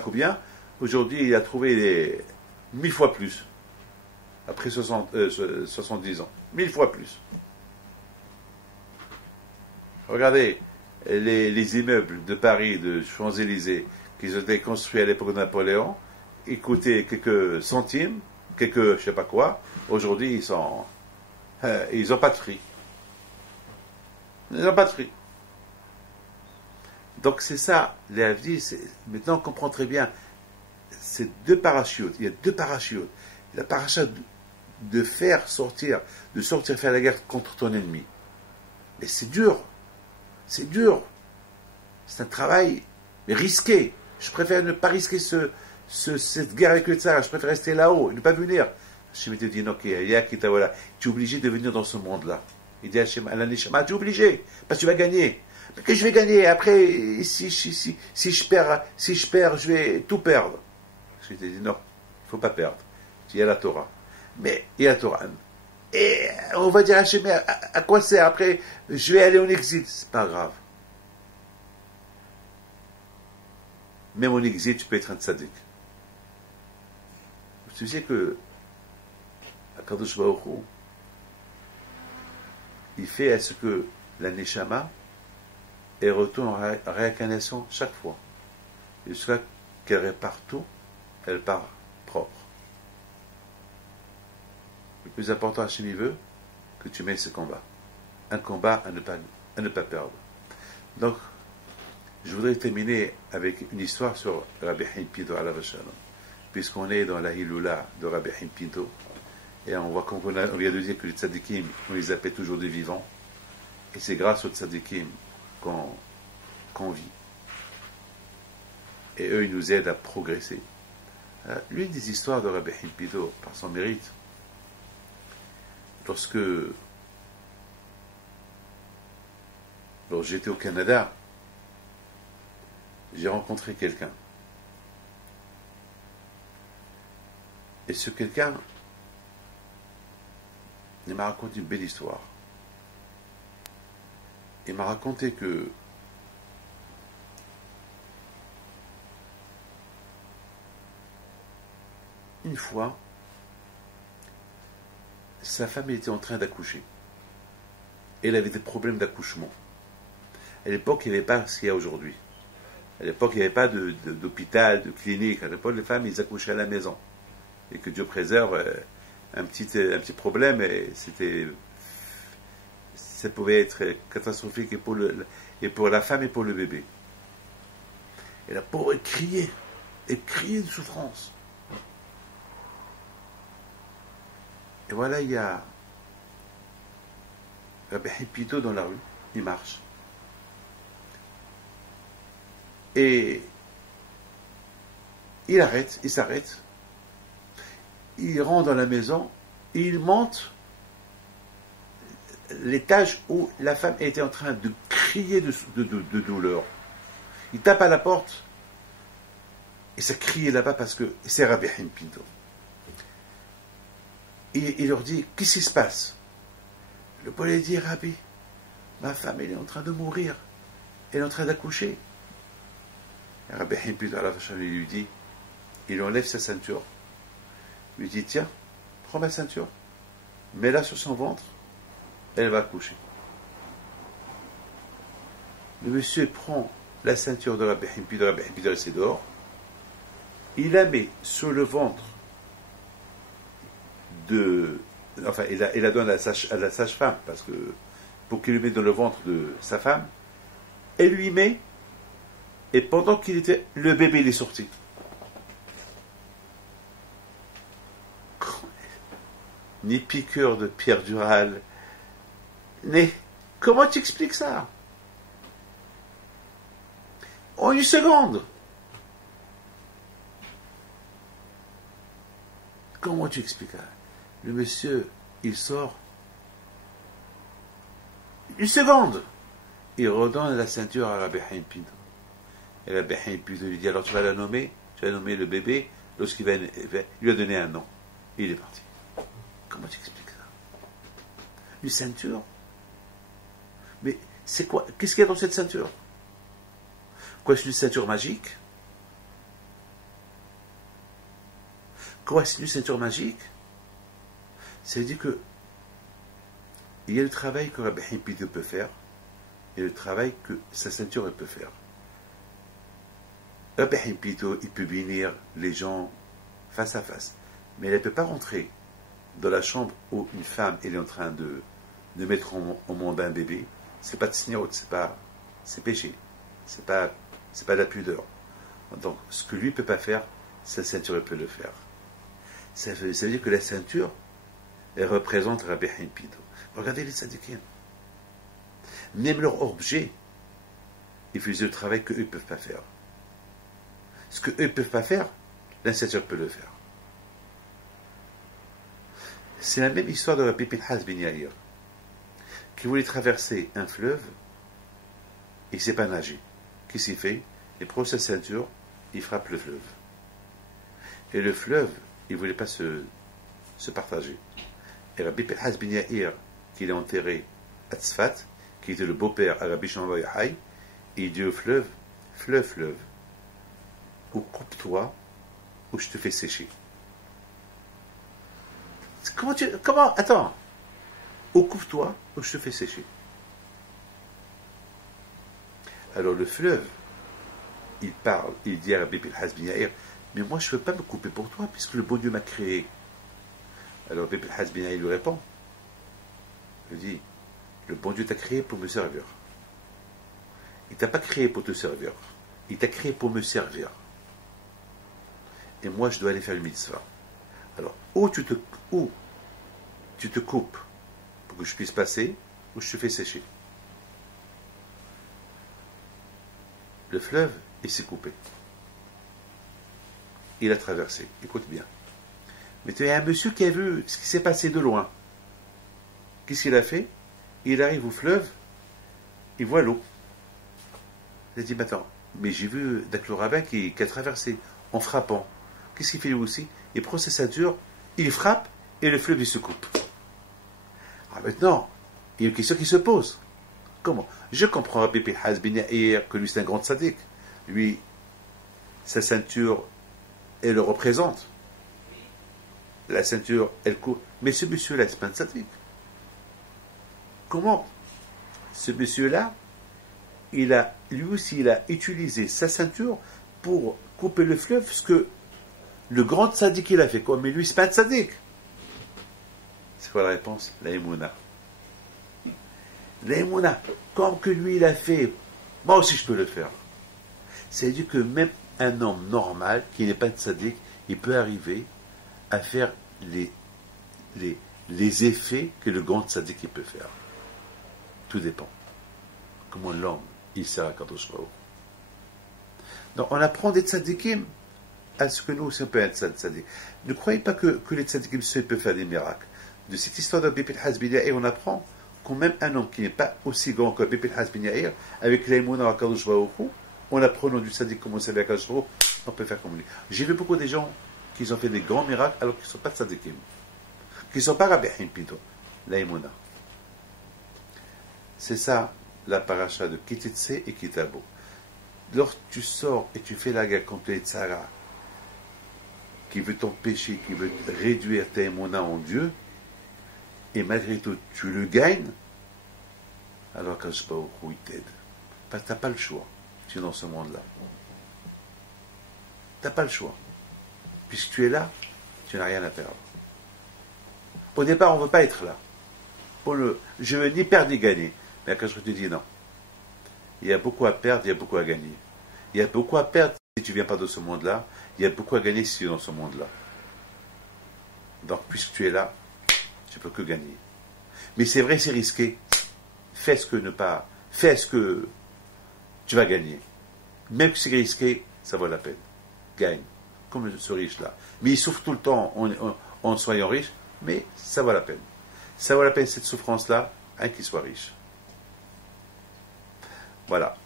combien. Aujourd'hui, il a trouvé 1000 fois plus. Après 70 ans. 1000 fois plus. Regardez les immeubles de Paris, de Champs-Élysées, qui ont été construits à l'époque de Napoléon. Ils coûtaient quelques centimes, quelques je sais pas quoi. Aujourd'hui, ils n'ont pas de prix. Ils n'ont pas de prix. Donc c'est ça, les Havdis, maintenant on comprend très bien, c'est 2 parachutes, il y a 2 parachutes. La parachute de sortir faire la guerre contre ton ennemi. Mais c'est dur, c'est un travail risqué. Je préfère ne pas risquer cette guerre avec le tsar, je préfère rester là-haut, ne pas venir. Hachem te dit, ok, tu es obligé de venir dans ce monde-là. Il dit Hachem, à la Neshama, tu es obligé, parce que tu vas gagner. Mais que je vais gagner, après, si je perds, je vais tout perdre. Je te dis, non, il ne faut pas perdre. Il y a la Torah. Mais il y a la Torah. Et on va dire Hachem, à quoi c'est après, je vais aller en exil. C'est pas grave. même en exil, tu peux être un tzaddik. Tu sais que Akadosh Baruch Hu, il fait à ce que la Neshama elle retourne en réincarnation chaque fois. Jusqu'à qu'elle répare tout, elle part propre. Le plus important, Hachem veut que tu mets ce combat. Un combat à ne pas perdre. Donc, je voudrais terminer avec une histoire sur Rabbi Haim Pinto alav shalom, puisqu'on est dans la Hiloula de Rabbi Haim Pinto, et on voit qu'on vient de dire que les tzadikim, on les appelle toujours des vivants, et c'est grâce aux tzadikim qu'on vit. Et eux, ils nous aident à progresser. L'une des histoires de Rabbi Haim Pinto, par son mérite, lorsque j'étais au Canada, j'ai rencontré quelqu'un. Et ce quelqu'un, il m'a raconté une belle histoire. Il m'a raconté que une fois, sa femme était en train d'accoucher. Elle avait des problèmes d'accouchement. À l'époque, il n'y avait pas ce qu'il y a aujourd'hui. À l'époque, il n'y avait pas d'hôpital, de clinique. À l'époque, les femmes, ils accouchaient à la maison. Et que Dieu préserve un petit problème, et ça pouvait être catastrophique et pour la femme et pour le bébé. Et la pauvre, elle criait de souffrance. Et voilà, il y a Rabbi Haim Pinto dans la rue, il marche. Et il s'arrête, il rentre dans la maison, et il monte l'étage où la femme était en train de crier de douleur. Il tape à la porte, et ça criait là-bas parce que c'est Rabbi Haim Pinto. Il leur dit, qu'est-ce qui se passe? Le policier dit, Rabbi, ma femme, elle est en train de mourir, elle est en train d'accoucher. Rabbi Haim Pinto lui dit, il enlève sa ceinture, lui dit, tiens, prends ma ceinture, mets-la sur son ventre, elle va accoucher. Le monsieur prend la ceinture de Rabbi Haim Pinto, c'est dehors, il la met sur le ventre il la donne à la sage-femme, parce que pour qu'il lui mette dans le ventre de sa femme, elle lui met, et pendant qu'il était, le bébé il est sorti. Ni piqûre de pierre durale, mais comment tu expliques ça? En une seconde. Comment tu expliques ça? Le monsieur, il sort. Une seconde. Il redonne la ceinture à Rabbi Haim Pinto. Et Rabbi Haim Pinto lui dit, alors tu vas la nommer, tu vas nommer le bébé, lorsqu'il lui a donné un nom. Il est parti. Comment tu expliques ça? Une ceinture? Mais c'est quoi? Qu'est-ce qu'il y a dans cette ceinture? Quoi, c'est une ceinture magique? Quoi, c'est une ceinture magique? Ça veut dire que il y a le travail que Rabbi Haim Pinto peut faire et le travail que sa ceinture elle peut faire. Rabbi Haim Pinto, il peut bénir les gens face à face, mais elle ne peut pas rentrer dans la chambre où une femme elle est en train de mettre au monde un bébé. C'est pas de tsniot, c'est péché, c'est pas de la pudeur. Donc ce que lui ne peut pas faire, sa ceinture elle peut le faire. Ça veut dire que la ceinture elle représente Rabbi Haim Pinto. Regardez les tzadikim. Même leur objet, ils faisaient le travail qu'eux ne peuvent pas faire. Ce qu'eux ne peuvent pas faire, la ceinture peut le faire. C'est la même histoire de Rabbi Pinhas ben Yair, qui voulait traverser un fleuve, il ne sait pas nager. Qu'est-ce qu'il fait? Il prend sa ceinture, il frappe le fleuve. Et le fleuve, il ne voulait pas se partager. Et Rabbi Pinhas ben Yair, qui est enterré à Tzfat, qui était le beau-père à Rabbi Shimon bar Yochai, il dit au fleuve, fleuve, ou coupe-toi, ou je te fais sécher. Attends, ou coupe-toi, ou je te fais sécher. Alors le fleuve, il parle, il dit à Rabbi Pinhas ben Yair, mais moi je ne veux pas me couper pour toi, puisque le bon Dieu m'a créé. Alors Rabbi Pinhas ben Yair lui répond, il dit, le bon Dieu t'a créé pour me servir. Il ne t'a pas créé pour te servir. Il t'a créé pour me servir. Et moi, je dois aller faire une mitzvah. Alors, ou tu te coupes pour que je puisse passer, ou je te fais sécher. Le fleuve, il s'est coupé. Il a traversé. Écoute bien. Mais il y a un monsieur qui a vu ce qui s'est passé de loin. Qu'est-ce qu'il a fait? Il arrive au fleuve, il voit l'eau. Il a dit, mais attends, mais j'ai vu le rabbin qui a traversé en frappant. Qu'est-ce qu'il fait lui aussi? Il prend sa ceinture, il frappe, et le fleuve il se coupe. Alors maintenant, il y a une question qui se pose. Comment? Je comprends Rabbi Pinhas ben Yair que lui c'est un grand tzaddik. Lui, sa ceinture, elle le représente. La ceinture, elle coupe. Mais ce monsieur-là, c'est pas un tzaddik. Comment? Ce monsieur-là, lui aussi, il a utilisé sa ceinture pour couper le fleuve, ce que le grand tzaddik il a fait. Quoi? Mais lui, c'est pas un tzaddik. C'est quoi la réponse? La émouna. La émouna. Comme que lui, il a fait, moi aussi, je peux le faire. C'est-à-dire que même un homme normal, qui n'est pas un tzaddik, il peut arriver à faire les effets que le grand tzaddik il peut faire. Tout dépend. Comment l'homme, il sert à Kadosh Baruch. Donc, on apprend des tzaddikim à ce que nous aussi on peut être tzaddik. Ne croyez pas que les tzaddikim seuls peuvent faire des miracles. De cette histoire de Rabbi Pinhas ben Yair, on apprend que même un homme qui n'est pas aussi grand que Rabbi Pinhas ben Yair, avec l'aïmouna à Kadosh Baruch, en apprenant du tzaddik comment c'est avec Kadosh Baruch, on peut faire comme lui. J'ai vu beaucoup de gens qui ont fait des grands miracles alors qu'ils ne sont pas tzaddikim, qui ne sont pas Rabbi Pinto, l'aïmouna. C'est ça la paracha de Kititse et Kitabo. Lorsque tu sors et tu fais la guerre contre les Tzara, qui veut t'empêcher, qui veut réduire ta émona en Dieu, et malgré tout tu le gagnes, alors quand je sais pas où il t'aide. Parce que tu n'as pas le choix, tu es dans ce monde-là. Tu n'as pas le choix. Puisque tu es là, tu n'as rien à perdre. Au départ, on ne veut pas être là. Je ne veux ni perdre ni gagner. Mais quand je te dis non, il y a beaucoup à perdre, il y a beaucoup à gagner. Il y a beaucoup à perdre si tu ne viens pas de ce monde-là, il y a beaucoup à gagner si tu es dans ce monde-là. Donc, puisque tu es là, tu ne peux que gagner. Mais c'est vrai, c'est risqué. Fais ce que tu vas gagner. Même que c'est risqué, ça vaut la peine. Gagne. Comme ce riche-là. Mais il souffre tout le temps en soyant riche, mais ça vaut la peine. Ça vaut la peine cette souffrance-là, qu'il soit riche. Voilà.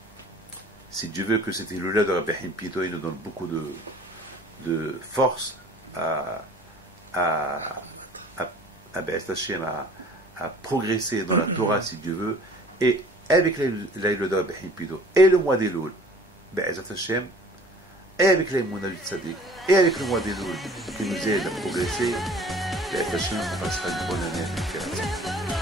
Si Dieu veut que cette illusion de Rabbi Pinto, il nous donne beaucoup de force à progresser dans la Torah, si Dieu veut, et avec l'illusion de Rabbi Pinto, et le mois d'Elul, et avec l'Emouna du Tzadik, et avec le mois d'Elul, qui nous aide à progresser, on passera une bonne année avec